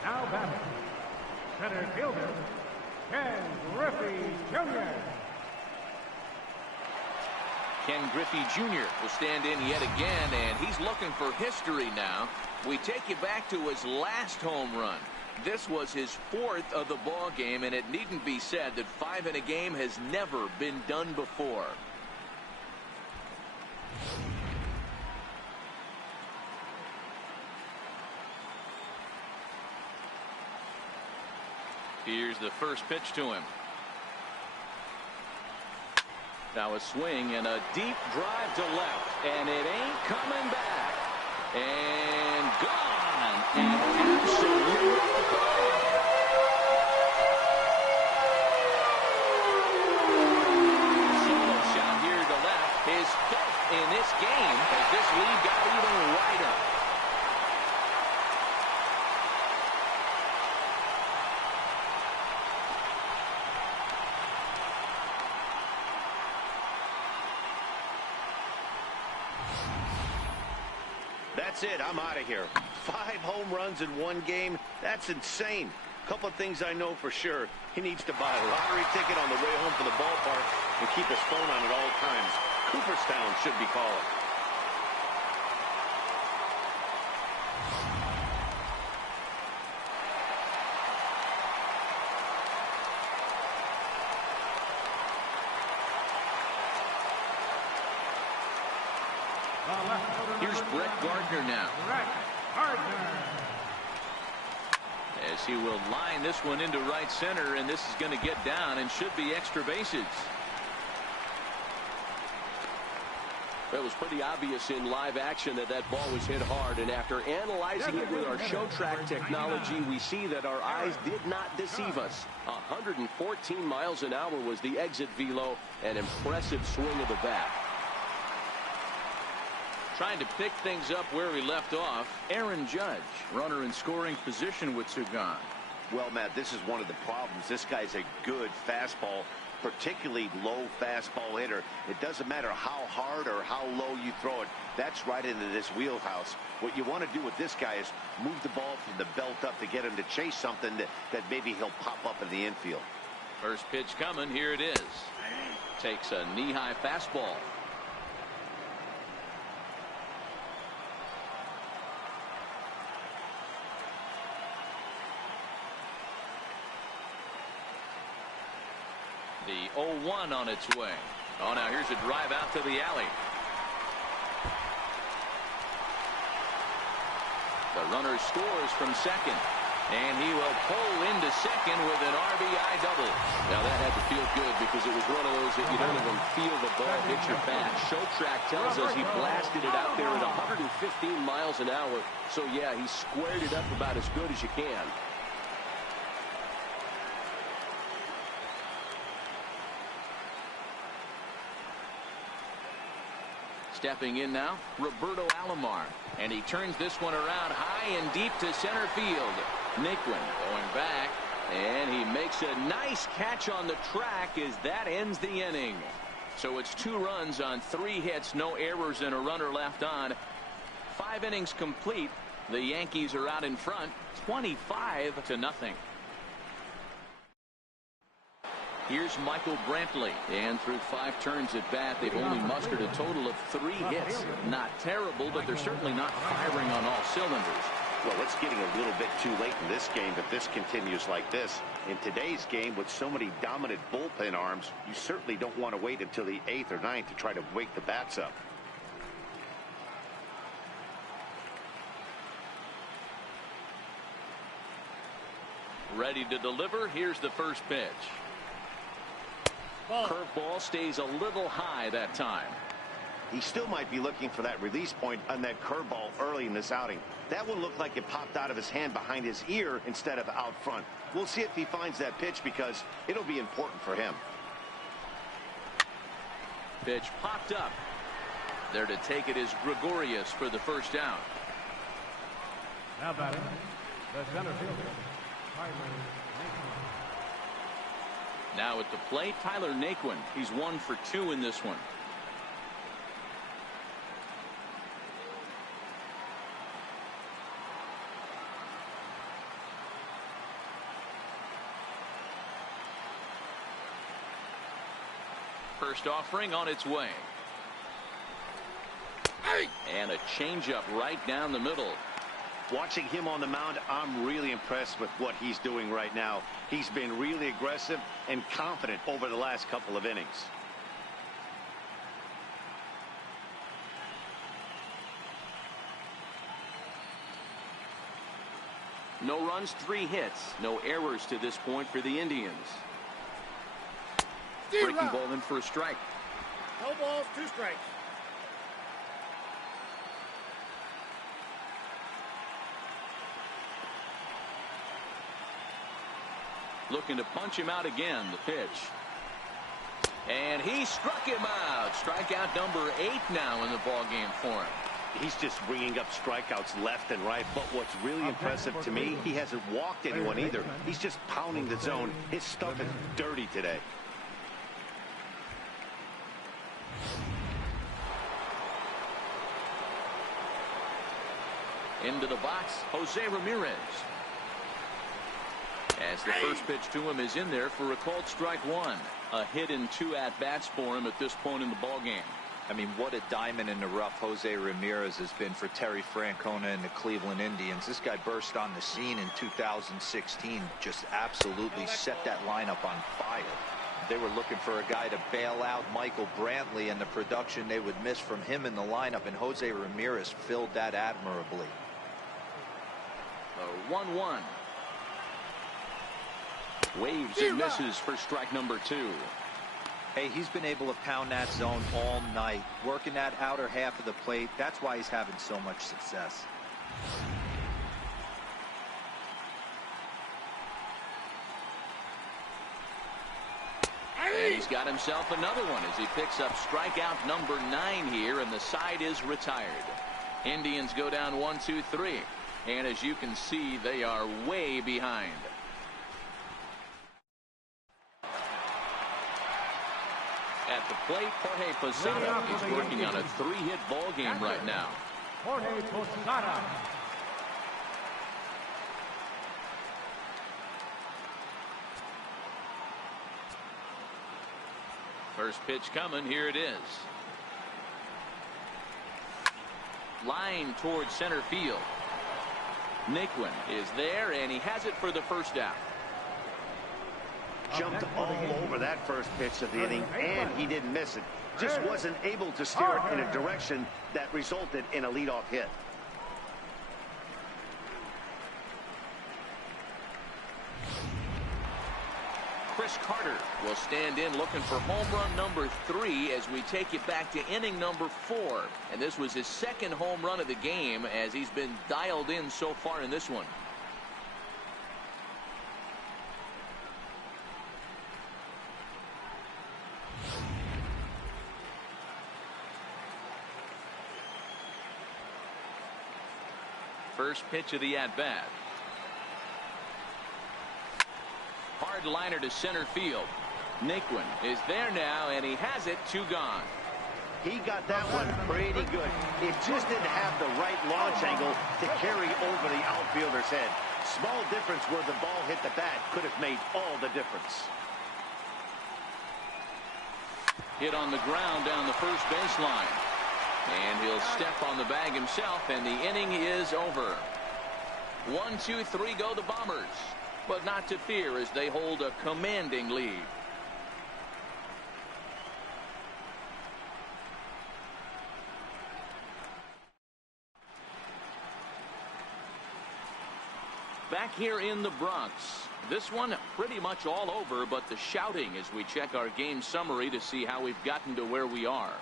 Now batting, center fielder, Ken Griffey Jr. Ken Griffey Jr. will stand in yet again, and he's looking for history now. We take you back to his last home run. This was his 4th of the ball game, and it needn't be said that 5 in a game has never been done before. Here's the first pitch to him. Now a swing and a deep drive to left, and it ain't coming back. And gone. And absolutely gone. Solo shot here to left. His 5th in this game as this lead got even wider. That's it. I'm out of here. 5 home runs in 1 game. That's insane. Couple of things I know for sure. He needs to buy a lottery ticket on the way home from the ballpark and keep his phone on at all times. Cooperstown should be calling. Here's Brett Gardner now. As he will line this one into right center, and this is going to get down and should be extra bases. It was pretty obvious in live action that that ball was hit hard, and after analyzing it with our show track technology, we see that our eyes did not deceive us. 114 miles an hour was the exit velo, an impressive swing of the bat. Trying to pick things up where we left off, Aaron Judge, runner in scoring position with Sugan. Well, Matt, this is one of the problems. This guy's a good fastball, particularly low fastball hitter. It doesn't matter how hard or how low you throw it. That's right into this wheelhouse. What you want to do with this guy is move the ball from the belt up to get him to chase something that maybe he'll pop up in the infield. First pitch coming. Here it is. Takes a knee-high fastball. The 0-1 on its way. Oh, now here's a drive out to the alley. The runner scores from second, and he will pull into second with an RBI double. Now that had to feel good because it was one of those that you don't even feel the ball hit your bat. Show track tells us he blasted it out there at 115 miles an hour. So yeah, he squared it up about as good as you can. Stepping in now, Roberto Alomar, and he turns this one around high and deep to center field. Naquin going back, and he makes a nice catch on the track as that ends the inning. So it's 2 runs on 3 hits, no errors, and a runner left on. 5 innings complete. The Yankees are out in front, 25-0. Here's Michael Brantley. And through 5 turns at bat, they've only mustered a total of 3 hits. Not terrible, but they're certainly not firing on all cylinders. Well, it's getting a little bit too late in this game if this continues like this. In today's game, with so many dominant bullpen arms, you certainly don't want to wait until the 8th or 9th to try to wake the bats up. Ready to deliver. Here's the first pitch. Curveball stays a little high that time. He still might be looking for that release point on that curveball early in this outing. That one looked like it popped out of his hand behind his ear instead of out front. We'll see if he finds that pitch because it'll be important for him. Pitch popped up. There to take it is Gregorius for the first down. Now batting, the center fielder, Tyler Naquin. Now at the plate, Tyler Naquin. He's 1 for 2 in this one. First offering on its way. And a changeup right down the middle. Watching him on the mound, I'm really impressed with what he's doing right now. He's been really aggressive and confident over the last couple of innings. No runs, 3 hits. No errors to this point for the Indians. Breaking ball in for a strike. No balls, 2 strikes. Looking to punch him out again. The pitch. And he struck him out. Strikeout number 8 now in the ballgame for him. He's just bringing up strikeouts left and right. But what's really impressive to me, he hasn't walked anyone either. He's just pounding the zone. His stuff is dirty today. Into the box, Jose Ramirez. As the first pitch to him is in there for a called strike 1. A hit in 2 at-bats for him at this point in the ballgame. I mean, what a diamond in the rough Jose Ramirez has been for Terry Francona and the Cleveland Indians. This guy burst on the scene in 2016, just absolutely set that lineup on fire. They were looking for a guy to bail out Michael Brantley, and the production they would miss from him in the lineup, and Jose Ramirez filled that admirably. The 1-1. Waves and misses for strike number 2. Hey, he's been able to pound that zone all night, working that outer half of the plate. That's why he's having so much success. And he's got himself another one as he picks up strikeout number 9 here, and the side is retired. Indians go down 1-2-3. And as you can see, they are way behind. At the plate, Jorge Posada is working on a 3-hit ball game right now. Jorge Posada. First pitch coming. Here it is. Line towards center field. Naquin is there, and he has it for the first out. Jumped all over that first pitch of the inning, and he didn't miss it. Just wasn't able to steer it in a direction that resulted in a leadoff hit. Chris Carter will stand in looking for home run number 3 as we take it back to inning number 4. And this was his second home run of the game as he's been dialed in so far in this one. First pitch of the at-bat. Hard liner to center field. Naquin is there now, and he has it. 2 gone. He got that one pretty good. It just didn't have the right launch angle to carry over the outfielder's head. Small difference where the ball hit the bat could have made all the difference. Hit on the ground down the first baseline. And he'll step on the bag himself, and the inning is over. 1, 2, 3 go the Bombers. But not to fear as they hold a commanding lead. Back here in the Bronx. This one pretty much all over, but the shouting as we check our game summary to see how we've gotten to where we are.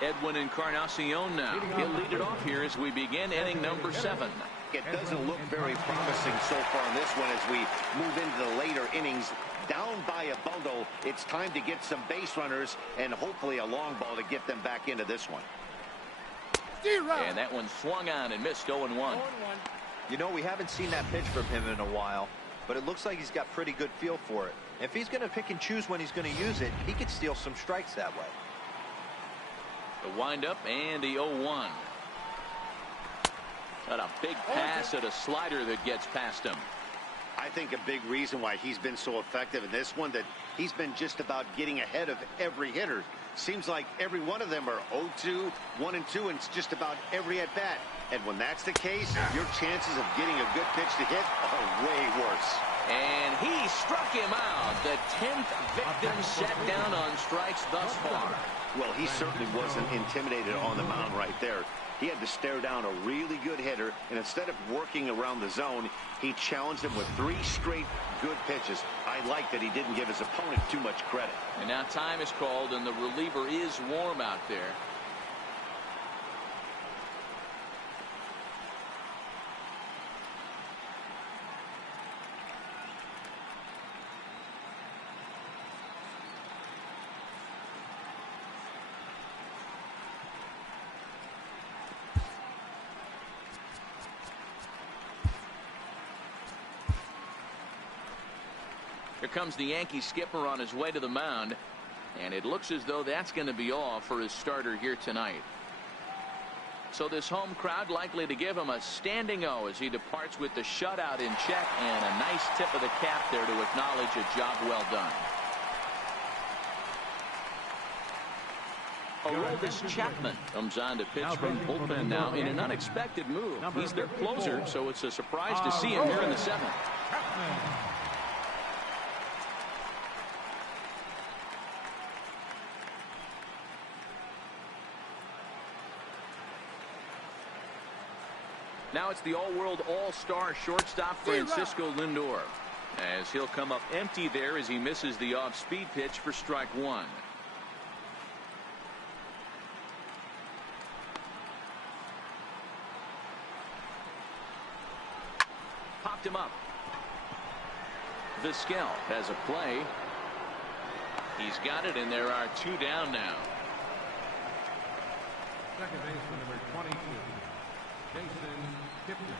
Edwin Encarnacion now. He'll lead it off here as we begin inning number 7. It doesn't look very promising so far in this one as we move into the later innings. Down by a bundle, it's time to get some base runners and hopefully a long ball to get them back into this one. And that one swung on and missed 0-1. You know, we haven't seen that pitch from him in a while, but it looks like he's got pretty good feel for it. If he's going to pick and choose when he's going to use it, he could steal some strikes that way. The windup and the 0-1. Got a big pass at a slider that gets past him. I think a big reason why he's been so effective in this one that he's been just about getting ahead of every hitter. Seems like every one of them are 0-2, 1-2, and it's just about every at bat. And when that's the case, your chances of getting a good pitch to hit are way worse. And he struck him out. The 10th victim set down on strikes thus far. Well, he certainly wasn't intimidated on the mound right there. He had to stare down a really good hitter, and instead of working around the zone, he challenged him with 3 straight good pitches. I like that he didn't give his opponent too much credit. And now time is called, and the reliever is warm out there. Here comes the Yankee skipper on his way to the mound, and it looks as though that's going to be all for his starter here tonight. So this home crowd likely to give him a standing O as he departs with the shutout in check, and a nice tip of the cap there to acknowledge a job well done. Aroldis Chapman comes on to pitch from bullpen now in an unexpected move. He's their closer, so it's a surprise to see him here in the 7th. Now it's the all-world all-star shortstop Francisco Lindor, as he'll come up empty there as he misses the off-speed pitch for strike 1. Popped him up. Vizquel has a play. He's got it, and there are 2 down now. Second baseman number 22, Jason Kipnis.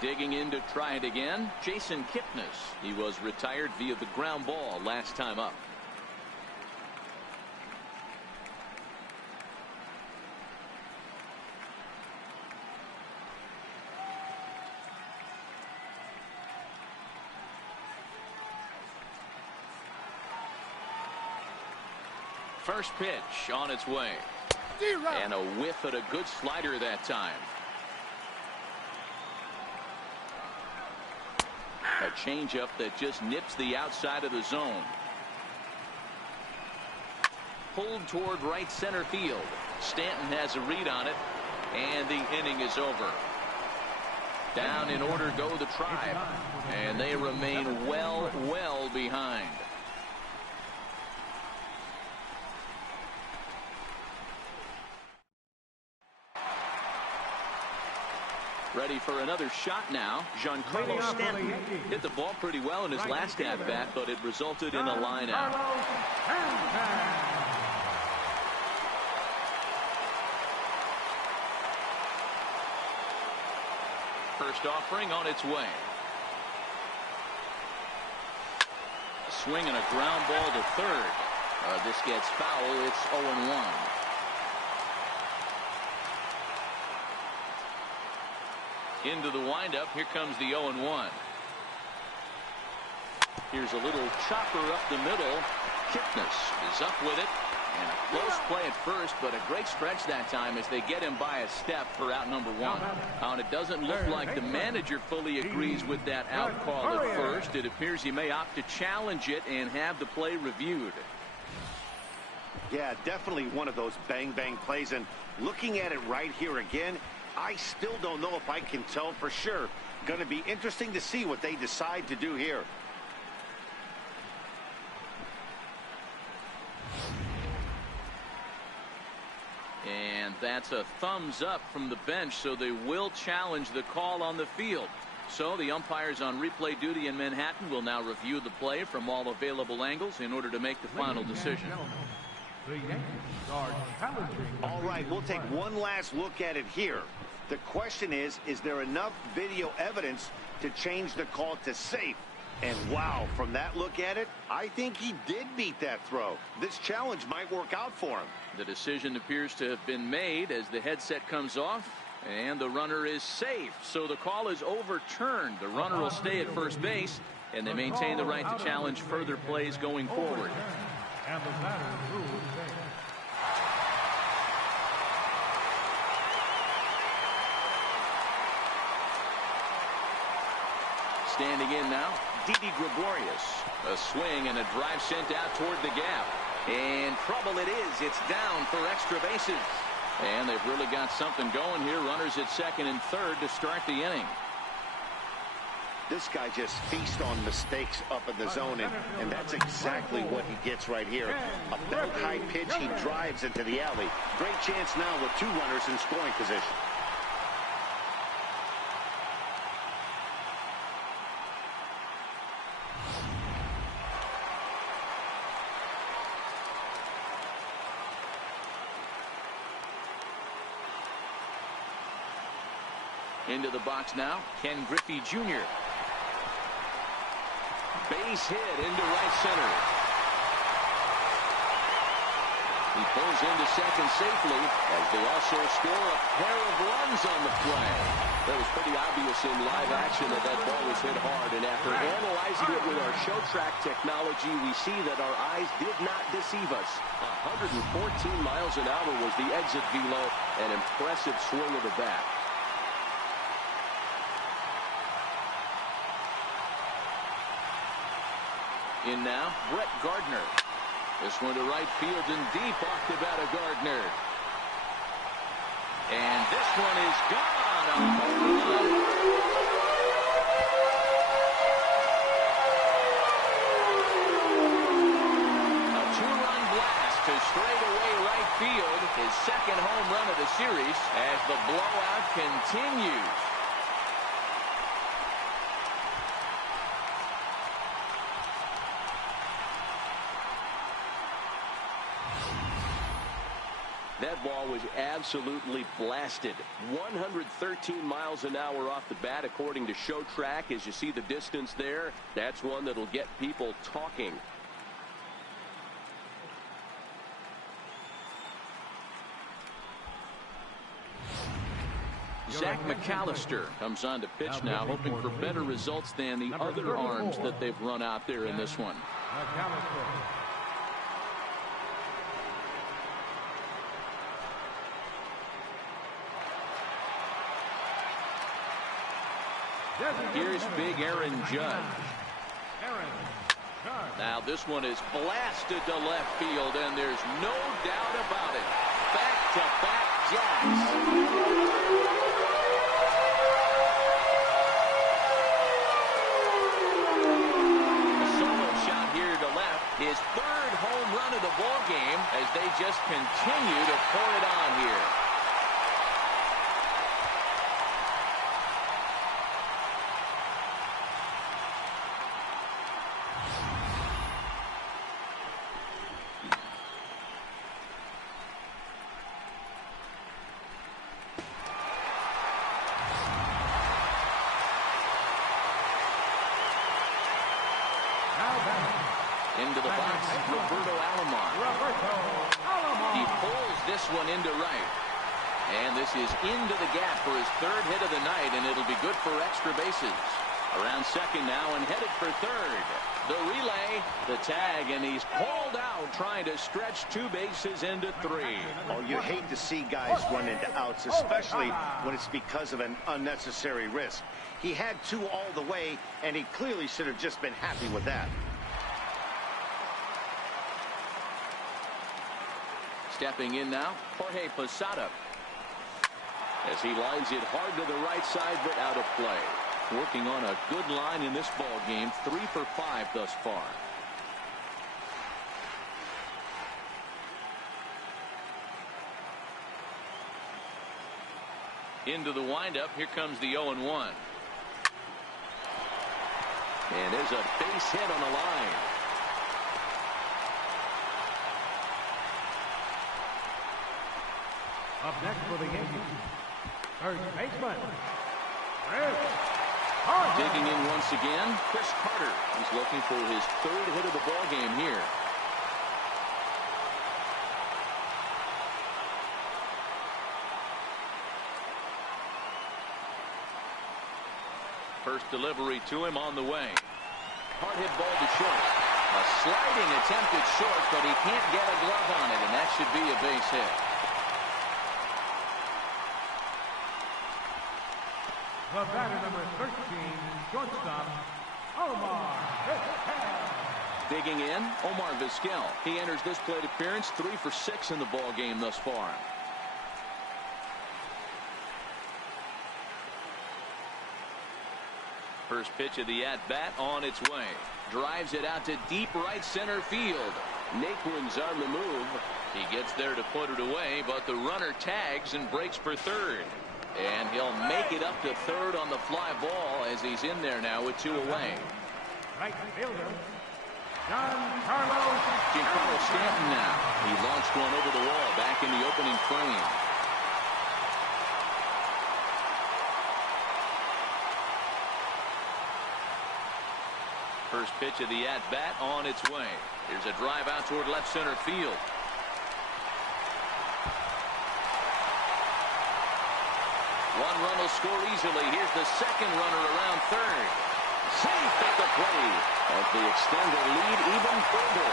Digging in to try it again, Jason Kipnis. He was retired via the ground ball last time up. First pitch on its way. And a whiff at a good slider that time. A changeup that just nips the outside of the zone. Pulled toward right center field. Stanton has a read on it, and the inning is over. Down in order go the Tribe, and they remain well behind. Ready for another shot now. Giancarlo Stanton hit the ball pretty well in his last at-bat, but it resulted in a line out. First offering on its way. Swing and a ground ball to third. This gets foul. It's 0-1. Into the windup. Here comes the 0-1. Here's a little chopper up the middle. Kipnis is up with it. And a close play at first, but a great stretch that time as they get him by a step for out number 1. And it doesn't look like the manager fully agrees with that out call at first. It appears he may opt to challenge it and have the play reviewed. Yeah, definitely one of those bang-bang plays. And looking at it right here again, I still don't know if I can tell for sure. Going to be interesting to see what they decide to do here. And that's a thumbs up from the bench, so they will challenge the call on the field. So the umpires on replay duty in Manhattan will now review the play from all available angles in order to make the final decision. The Yankees are challenging. All right, we'll take one last look at it here. The question is there enough video evidence to change the call to safe? And wow, from that look at it, I think he did beat that throw. This challenge might work out for him. The decision appears to have been made as the headset comes off, and the runner is safe. So the call is overturned. The runner will stay at first base, and they maintain the right to challenge further plays going forward. And the batter's rule is safe. Standing in now, Didi Gregorius. A swing and a drive sent out toward the gap. And trouble it is. It's down for extra bases. And they've really got something going here. Runners at second and third to start the inning. This guy just feasts on mistakes up in the zone, and that's exactly what he gets right here. A belt high pitch, he drives into the alley. Great chance now with 2 runners in scoring position. Into the box now, Ken Griffey Jr. Base hit into right center. He pulls into second safely as they also score a pair of runs on the play. That was pretty obvious in live action that ball was hit hard, and after analyzing it with our show track technology, we see that our eyes did not deceive us. 114 miles an hour was the exit velo, an impressive swing of the bat. In now, Brett Gardner. This one to right field and deep off the bat of Gardner. And this one is gone. A home run. A 2-run blast to straightaway right field. His second home run of the series as the blowout continues. That ball was absolutely blasted. 113 miles an hour off the bat, according to Show Track. As you see the distance there, that's one that'll get people talking. Zach McAllister comes on to pitch now, hoping for better results than the other arms that they've run out there in this one. Here's big Aaron Judge. Now this one is blasted to left field, and there's no doubt about it. Back-to-back jacks. A solo shot here to left. His third home run of the ball game as they just continue to pour it on here. Into the box, Roberto Alomar. He pulls this one into right. And this is into the gap for his third hit of the night, and it'll be good for extra bases. Around second now and headed for third. The relay, the tag, and he's called out trying to stretch 2 bases into 3. Oh, you hate to see guys run into outs, especially when it's because of an unnecessary risk. He had 2 all the way, and he clearly should have just been happy with that. Stepping in now, Jorge Posada. As he lines it hard to the right side, but out of play. Working on a good line in this ball game, 3 for 5 thus far. Into the windup, here comes the 0-1. And there's a base hit on the line. Up next for the Yankees, third baseman, Digging in once again, Chris Carter. He's looking for his 3rd hit of the ball game here. First delivery to him on the way. Hard hit ball to short. A sliding attempt at short, but he can't get a glove on it, and that should be a base hit. the batter number 13, shortstop, Omar Vizquel. Digging in, Omar Vizquel. He enters this plate appearance 3 for 6 in the ball game thus far. First pitch of the at-bat on its way. Drives it out to deep right center field. Naquin's on the move. He gets there to put it away, but the runner tags and breaks for third. And he'll make it up to third on the fly ball as he's in there now with 2 away. Right fielder, Giancarlo Stanton now. He launched one over the wall back in the opening frame. First pitch of the at-bat on its way. Here's a drive out toward left center field. One run will score easily. Here's the second runner around third. Safe at the plate as they extend their lead even further.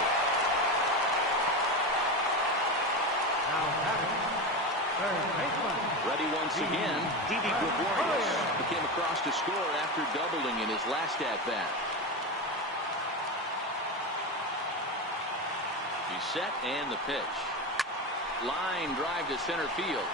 Now batting, third baseman. Ready once again, Didi Gregorius. He came across to score after doubling in his last at-bat. He's set and the pitch. Line drive to center field.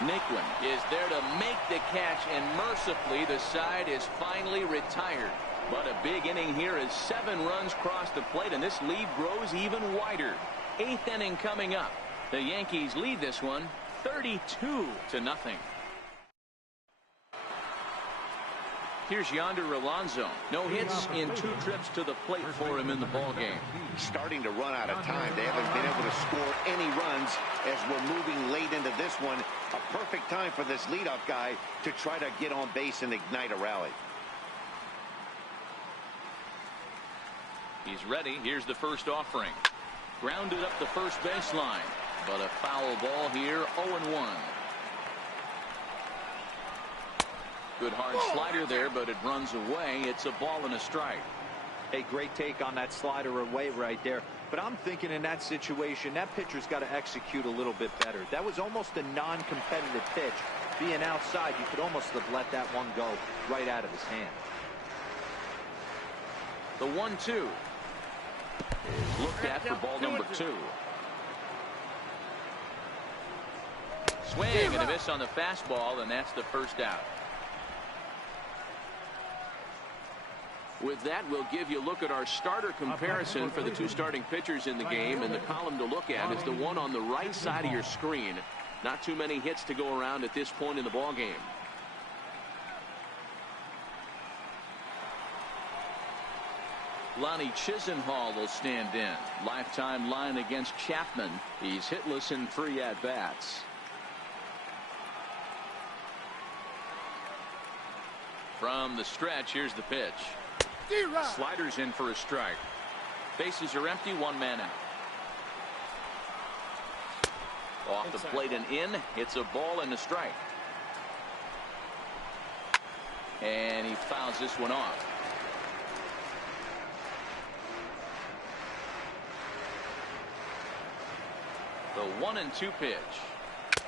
Naquin is there to make the catch, and mercifully the side is finally retired. But a big inning here as 7 runs cross the plate, and this lead grows even wider. 8th inning coming up. The Yankees lead this one 32-0. Here's Yonder Alonso. No hits in 2 trips to the plate for him in the ball game. Starting to run out of time. They haven't been able to score any runs as we're moving late into this one. A perfect time for this leadoff guy to try to get on base and ignite a rally. He's ready. Here's the first offering. Grounded up the first baseline, but a foul ball here. 0-1. Good hard slider there, but it runs away. It's a ball and a strike. A great take on that slider away right there. But I'm thinking in that situation, that pitcher's got to execute a little bit better. That was almost a non-competitive pitch. Being outside, you could almost have let that one go right out of his hand. The 1-2 is looked at for ball number 2. Swing and a miss on the fastball, and that's the first out. With that, we'll give you a look at our starter comparison for the 2 starting pitchers in the game, and the column to look at is the one on the right side of your screen. Not too many hits to go around at this point in the ball game. Lonnie Chisenhall will stand in. Lifetime line against Chapman. He's hitless in 3 at-bats. From the stretch, here's the pitch. Sliders in for a strike. Bases are empty, 1 man out. Off the plate and in. It's a ball and a strike. And he fouls this one off. The 1-2 pitch.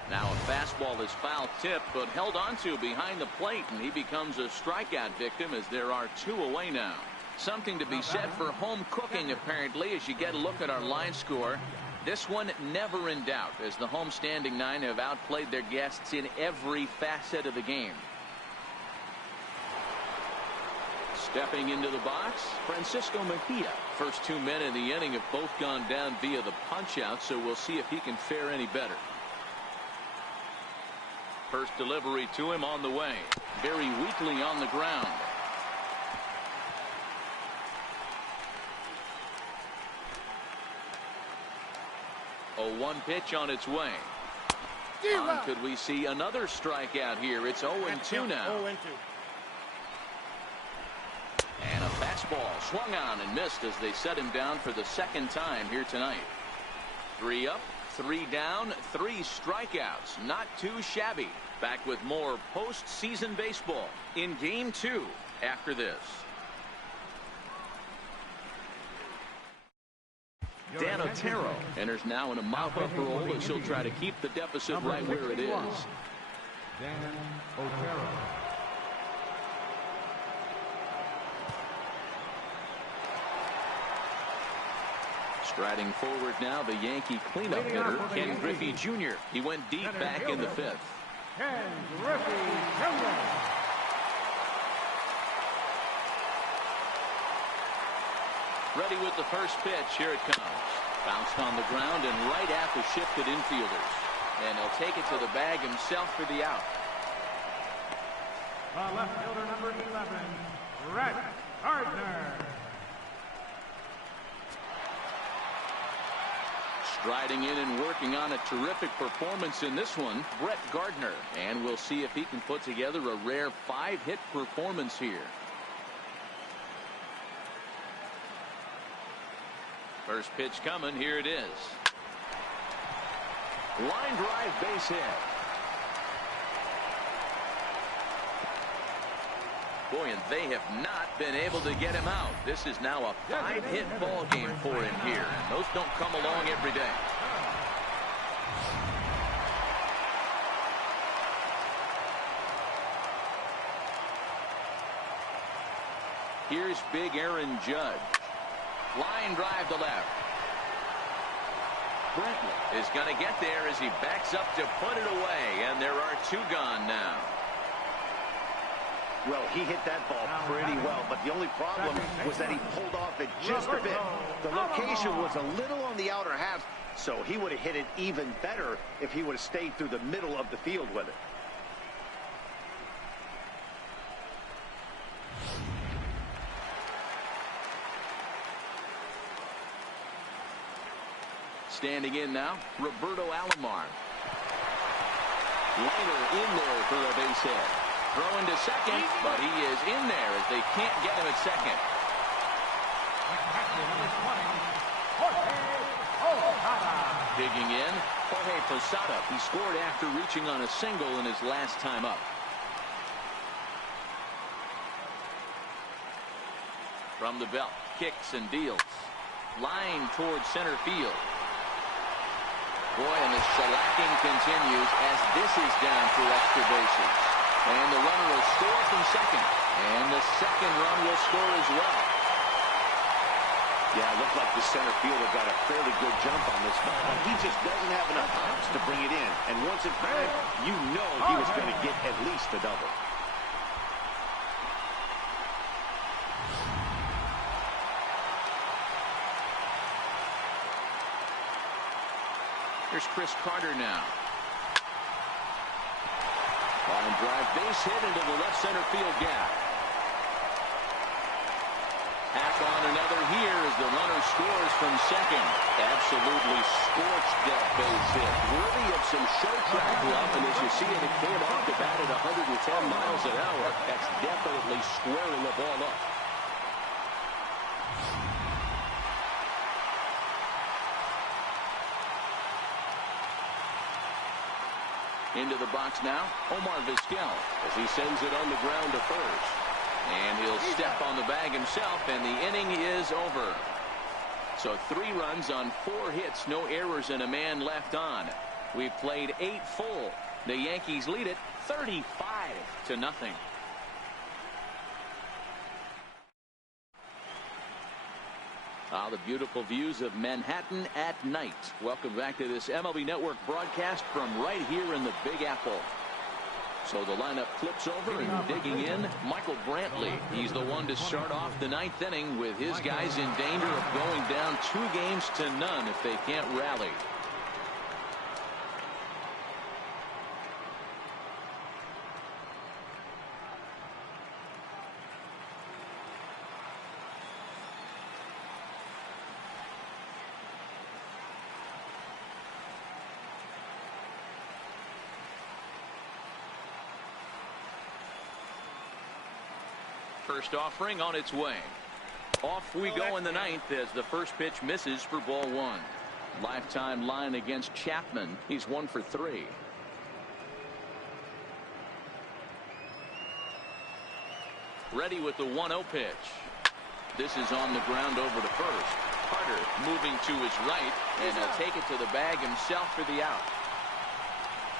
Now a fastball is foul tipped, but held onto behind the plate, and he becomes a strikeout victim as there are 2 away now. Something to be said for home cooking, apparently, as you get a look at our line score. This one never in doubt, as the home standing 9 have outplayed their guests in every facet of the game. Stepping into the box, Francisco Mejia. First 2 men in the inning have both gone down via the punch-out, so we'll see if he can fare any better. First delivery to him on the way. Very weakly on the ground. A 1 pitch on its way. Could we see another strikeout here? It's 0-2 now. 0-2. And a fastball swung on and missed as they set him down for the 2nd time here tonight. 3 up, 3 down, 3 strikeouts. Not too shabby. Back with more postseason baseball in Game 2 after this. Dan Otero enters now in a mop-up role as he'll try to keep the deficit right where it is. Dan Otero. Striding forward now, the Yankee cleanup hitter, Ken Griffey Jr. He went deep back in the 5th. Ken Griffey Jr. Ready with the first pitch. Here it comes. Bounced on the ground and right at the shifted infielders. And he'll take it to the bag himself for the out. Left fielder number 11, Brett Gardner. Striding in and working on a terrific performance in this one, Brett Gardner. And we'll see if he can put together a rare 5-hit performance here. First pitch coming. Here it is. Line drive, base hit. Boy, and they have not been able to get him out. This is now a 5-hit ball game for him here, and those don't come along every day. Here's big Aaron Judge. Line drive to left. Brentley is going to get there as he backs up to put it away, and there are 2 gone now. Well, he hit that ball pretty well, but the only problem was that he pulled off it just a bit. The location was a little on the outer half, so he would have hit it even better if he would have stayed through the middle of the field with it. Standing in now, Roberto Alomar. Liner in there for a base hit. Throwing to second, but he is in there as they can't get him at second. Digging in, Jorge Posada. He scored after reaching on a single in his last time up. From the belt, kicks and deals. Line towards center field. Boy, and the shellacking continues as this is down for extra bases. And the runner will score from second. And the second run will score as well. Yeah, it looked like the center fielder got a fairly good jump on this ball. He just doesn't have enough hops to bring it in. And once it back, you know he was going to get at least a double. Here's Chris Carter now. Line drive, base hit into the left center field gap. Hack on another here as the runner scores from second. Absolutely scorched that base hit. Worthy of some show track love, and as you see it, it came off the bat at 110 miles an hour. That's definitely squaring the ball up. Into the box now, Omar Vizquel, as he sends it on the ground to first. And he'll step on the bag himself, and the inning is over. So 3 runs on 4 hits, no errors, and a man left on. We've played 8 full. The Yankees lead it 35-0. The beautiful views of Manhattan at night. Welcome back to this MLB Network broadcast from right here in the Big Apple. So the lineup flips over, and digging in, Michael Brantley. He's the one to start off the 9th inning with his guys in danger of going down 2-0 if they can't rally. First offering on its way. Off we go in the 9th as the first pitch misses for ball 1. Lifetime line against Chapman. He's 1 for 3. Ready with the 1-0 pitch. This is on the ground over to first. Carter moving to his right, and he'll take it to the bag himself for the out.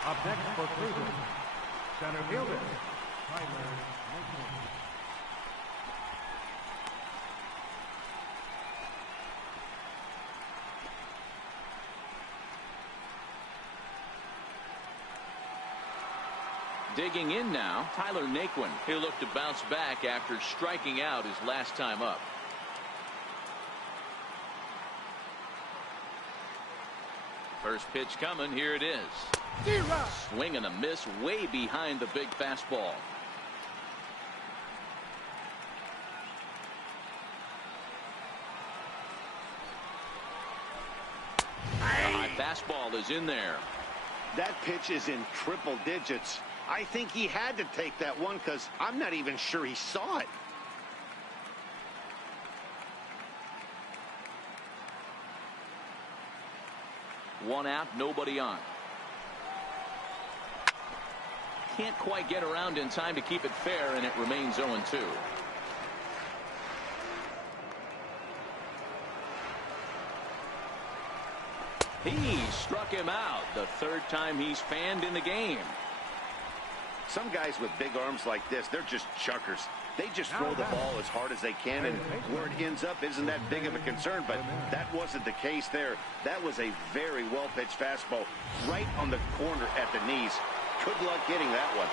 Up next for Cleveland, center fielder, Tyler Naquin. Digging in now, Tyler Naquin. He'll look to bounce back after striking out his last time up. First pitch coming. Here it is. Swing and a miss way behind the big fastball. The high fastball is in there. That pitch is in triple digits. I think he had to take that one because I'm not even sure he saw it. One out, nobody on. Can't quite get around in time to keep it fair, and it remains 0-2. He struck him out. The 3rd time he's fanned in the game. Some guys with big arms like this, they're just chuckers. They just throw the ball as hard as they can, and where it ends up isn't that big of a concern, but that wasn't the case there. That was a very well-pitched fastball right on the corner at the knees. Good luck getting that one.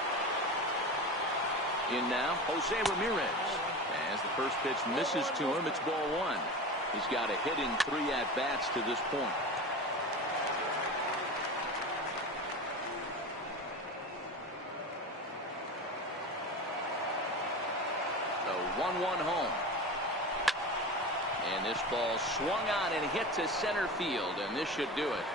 In now, Jose Ramirez. As the first pitch misses to him, it's ball 1. He's got a hit in 3 at-bats to this point. The 1-1 home. And this ball swung on and hit to center field, and this should do it.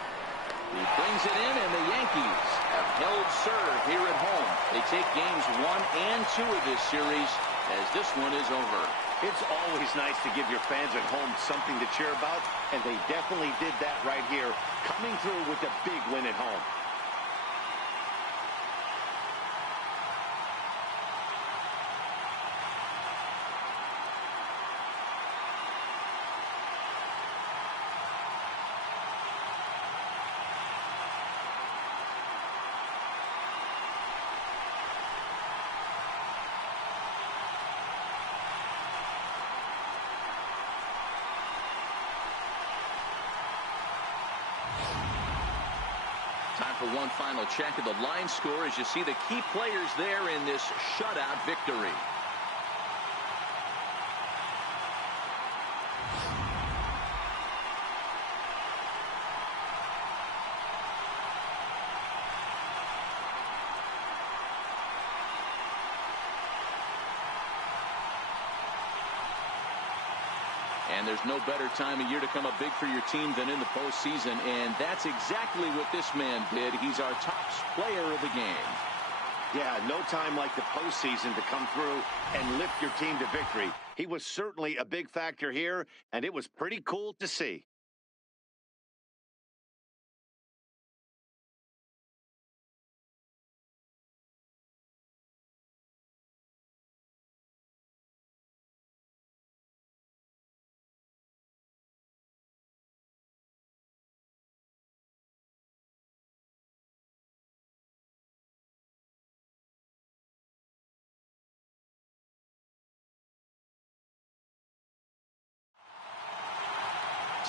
He brings it in, and the Yankees have held serve here at home. They take games 1 and 2 of this series as this one is over. It's always nice to give your fans at home something to cheer about, and they definitely did that right here, coming through with a big win at home. Time for one final check of the line score as you see the key players there in this shutout victory. And there's no better time of year to come up big for your team than in the postseason, and that's exactly what this man did. He's our top player of the game. Yeah, no time like the postseason to come through and lift your team to victory. He was certainly a big factor here, and it was pretty cool to see.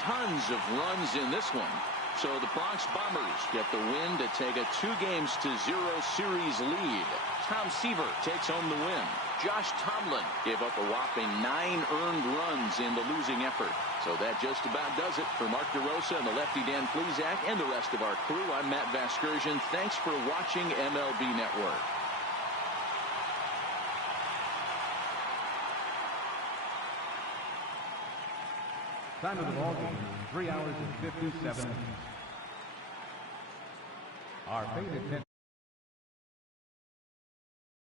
tons of runs in this one. So the Bronx Bombers get the win to take a 2-0 series lead. Tom Seaver takes home the win. Josh Tomlin gave up a whopping 9 earned runs in the losing effort. So that just about does it for Mark DeRosa and the lefty Dan Plesac and the rest of our crew. I'm Matt Vasgersian. Thanks for watching MLB Network. Time of the ball game, 3 hours and 57 minutes. Our paid attention.